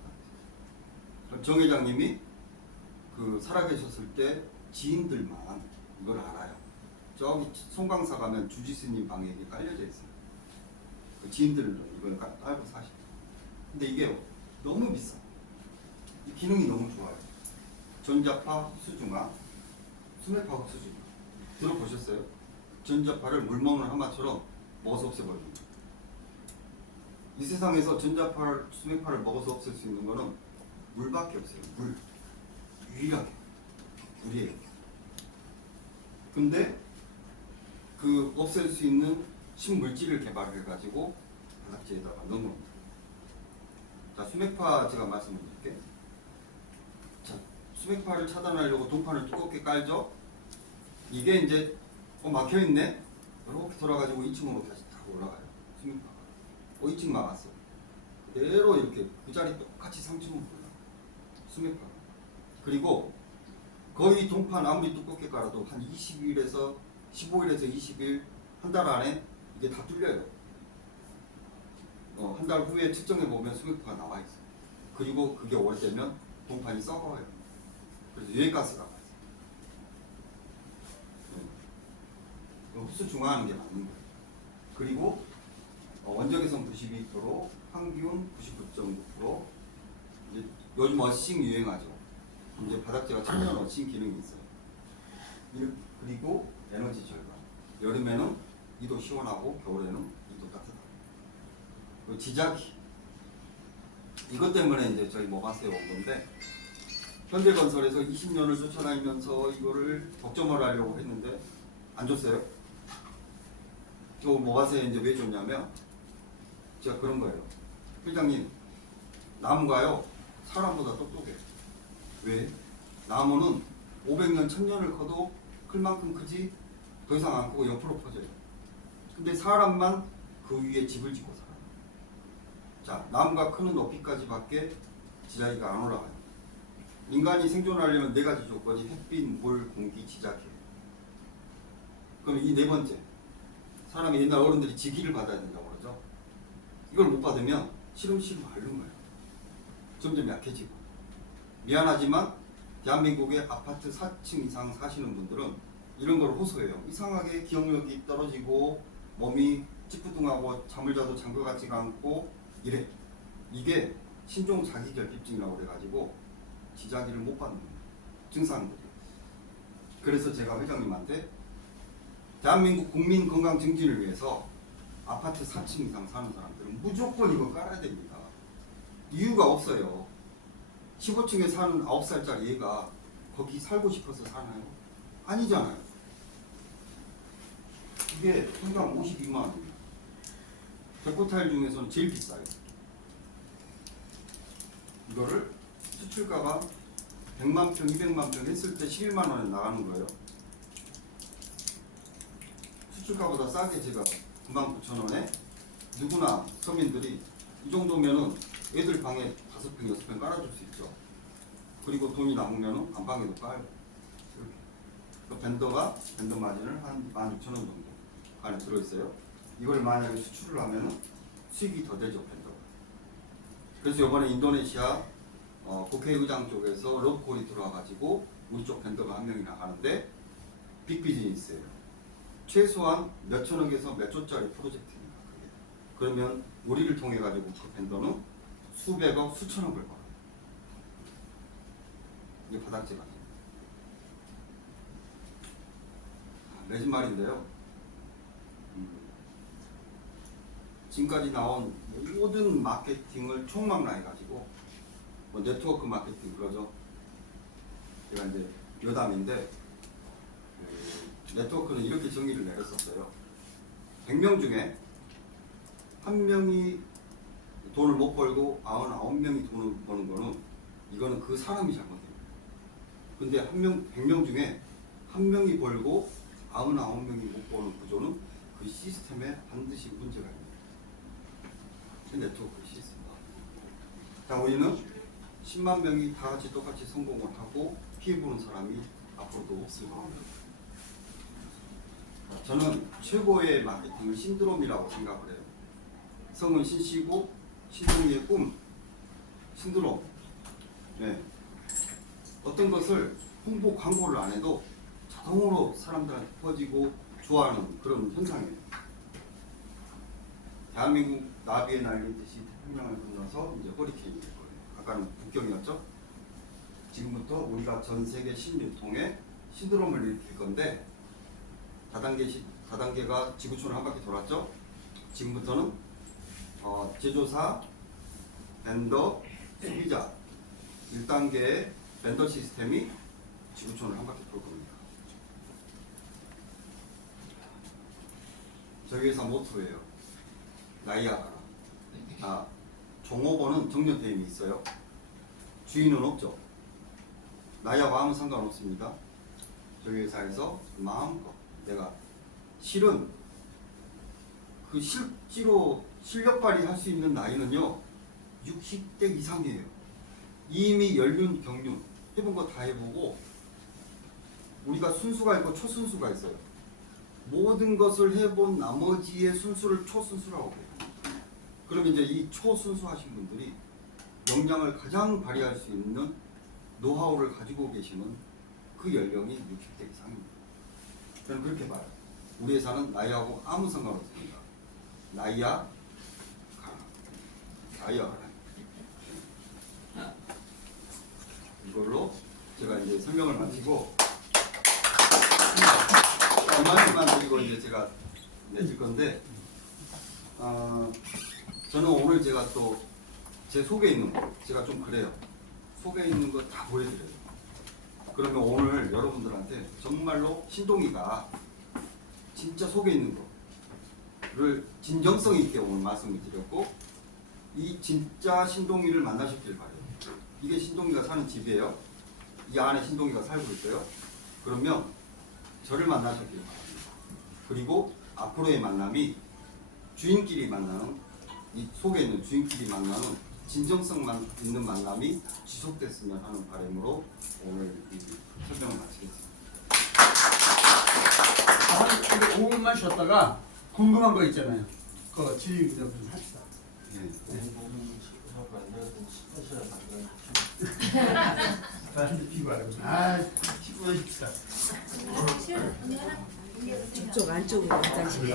바닥재. 정 회장님이 그 살아계셨을 때 지인들만 이걸 알아요. 저기 송강사 가면 주지스님 방에 이게 깔려져 있어요. 그 지인들은 이걸 깔고 사시죠. 근데 이게 너무 비싸. 이 기능이 너무 좋아요. 전자파 흡수중화, 수맥파 흡수중화. 들어보셨어요? 전자파를 물 먹는 하마처럼 먹어서 없애버립니다. 이 세상에서 전자파를, 수맥파를 먹어서 없앨 수 있는 거는 물밖에 없어요. 물. 유일하게. 물이에요. 근데 그 없앨 수 있는 신물질을 개발해가지고 바닥재에다가 넣는 겁니다. 자, 수맥파 제가 말씀을 드릴게요. 자, 수맥파를 차단하려고 동판을 두껍게 깔죠? 이게 이제 막혀있네? 이렇게 돌아가지고 2층으로 다시 다 올라가요. 수맥파가. 2층 막았어. 그대로 이렇게 그 자리 똑같이 3층으로 올라가요. 수맥파가. 그리고 거의 동판 아무리 두껍게 깔아도 한 20일에서 15일에서 20일 한 달 안에 이게 다 뚫려요. 한 달 후에 측정해 보면 수맥파가 나와 있어요. 그리고 그게 오래되면 동판이 썩어요. 그래서 유해가스가 나와요. 흡수 중화하는 게 맞는 거예요. 그리고 원적외선 92%, 항균 99.9%. 이제 요즘 어싱 유행하죠. 이제 바닥재가 천연 어싱 기능이 있어요. 그리고 에너지 절감. 여름에는 2도 시원하고 겨울에는 2도 따뜻하고. 그리고 지자기. 이것 때문에 이제 저희 모바세에 온 건데 현대건설에서 20년을 쫓아다니면서 이거를 독점을 하려고 했는데 안 줬어요. 저 모바세에 이제 왜 줬냐면 제가 그런 거예요. 회장님, 나무가요 사람보다 똑똑해요. 왜? 나무는 500년, 1000년을 커도 클 만큼 크지 더 이상 안 크고 옆으로 퍼져요. 근데 사람만 그 위에 집을 짓고 살아요. 자, 나무가 크는 높이까지 밖에 지자기가 안 올라가요. 인간이 생존하려면 4가지 조건이 햇빛, 물, 공기, 지자기예요. 그럼 이 4번째, 사람이 옛날 어른들이 지기를 받아야 된다고 그러죠. 이걸 못 받으면 시름시름 앓는 거예요. 점점 약해지고. 미안하지만 대한민국의 아파트 4층 이상 사시는 분들은 이런 걸 호소해요. 이상하게 기억력이 떨어지고 몸이 찌뿌둥하고 잠을 자도 잔 것 같지가 않고 이래. 이게 신종 자기결핍증이라고 그래가지고 지자기를 못 받는 증상들이에요. 그래서 제가 회장님한테 대한민국 국민 건강 증진을 위해서 아파트 4층 이상 사는 사람들은 무조건 이거 깔아야 됩니다. 이유가 없어요. 15층에 사는 9살짜리 얘가 거기 살고 싶어서 사나요? 아니잖아요. 이게 평당 52만 원입니다. 데코타일 중에서는 제일 비싸요. 이거를 수출가가 100만 평, 200만 평 했을 때 11만 원에 나가는 거예요. 수출가보다 싸게 제가 99,000원에 누구나 서민들이 이 정도면은 애들 방에 5평, 6평 깔아줄 수 있죠. 그리고 돈이 남으면은 안방에도 깔고 이렇게. 그 밴더 마진을 한 16,000원 정도 안에 들어있어요. 이걸 만약에 수출을 하면은 수익이 더 되죠, 밴더가. 그래서 이번에 인도네시아 국회의장 쪽에서 러브콜이 들어와가지고 우리 쪽 밴더가 한 명이 나가는데 빅비즈니스예요. 최소한 몇천억에서 몇 조짜리 프로젝트입니다. 그게. 그러면 우리를 통해 가지고 그 밴더는 수백억, 수천억을 벌어요. 이게 바닥재가. 매진 말인데요. 지금까지 나온 모든 마케팅을 총망라해가지고 뭐 네트워크 마케팅 그러죠. 제가 이제 여담인데 네트워크는 이렇게 정의를 내렸었어요. 100명 중에 한 명이 돈을 못 벌고 99명이 돈을 버는 거는 이거는 그 사람이 잘못해요. 근데 100명 중에 한 명이 벌고 99명이 못 버는 구조는 그 시스템에 반드시 문제가 있는 거예요. 네트워크 시스템. 자, 우리는 10만 명이 다 같이 똑같이 성공을 하고 피해보는 사람이 앞으로도 없을 겁니다. 저는 최고의 마케팅을 신드롬이라고 생각을 해요. 성은 신씨고 신동이의 꿈, 신드롬. 네. 어떤 것을 홍보 광고를 안 해도 자동으로 사람들한테 퍼지고 좋아하는 그런 현상이에요. 대한민국 나비에 날리듯이 태평양을 건너서 이제 허리케인이 될 거예요. 아까는 북경이었죠. 지금부터 우리가 전 세계 신유통에 신드롬을 일으킬 건데 다단계가 지구촌을 한 바퀴 돌았죠. 지금부터는 제조사, 벤더, 소비자 1단계의 벤더 시스템이 지구촌을 한 바퀴 돌 겁니다. 저희 회사 모토예요. 나이아가라. 종업원은 정년퇴임이 있어요. 주인은 없죠. 나이하고 아무 상관없습니다. 저희 회사에서 마음껏 내가 실은 그 실제로 실력 발휘할 수 있는 나이는요 60대 이상이에요. 이미 연륜 경륜 해본 거 다 해보고 우리가 순수가 있고 초순수가 있어요. 모든 것을 해본 나머지의 순수를 초순수라고 해요. 그럼 이제 이 초순수하신 분들이 역량을 가장 발휘할 수 있는 노하우를 가지고 계시는 그 연령이 60대 이상입니다. 저는 그렇게 봐요. 우리 회사는 나이하고 아무 상관없습니다. 나이야 가라. 나이야 가라. 이걸로 제가 이제 설명을 마치고 이 말씀만 드리고 이제 제가 내줄 건데 저는 오늘 제가 또 제 속에 있는 거 제가 좀 그래요. 속에 있는 거 다 보여드려요. 그러면 오늘 여러분들한테 정말로 신동이가 진짜 속에 있는 거를 진정성 있게 오늘 말씀을 드렸고 이 진짜 신동이를 만나셨길 바래요. 이게 신동이가 사는 집이에요. 이 안에 신동이가 살고 있어요. 그러면 저를 만나셨길 바랍니다. 그리고 앞으로의 만남이 주인끼리 만나는 이 속에 있는 주인끼리 만나는 진정성만 있는 만남이 지속됐으면 하는 바람으로 오늘 이 설명을 마치겠습니다. 근데 5분만 쉬었다가 궁금한 거 있잖아요. 그거 질의 좀 합시다. 네. 나한테 피고하라고. 10분 쉽시다. 저쪽 안쪽으로 화장실에.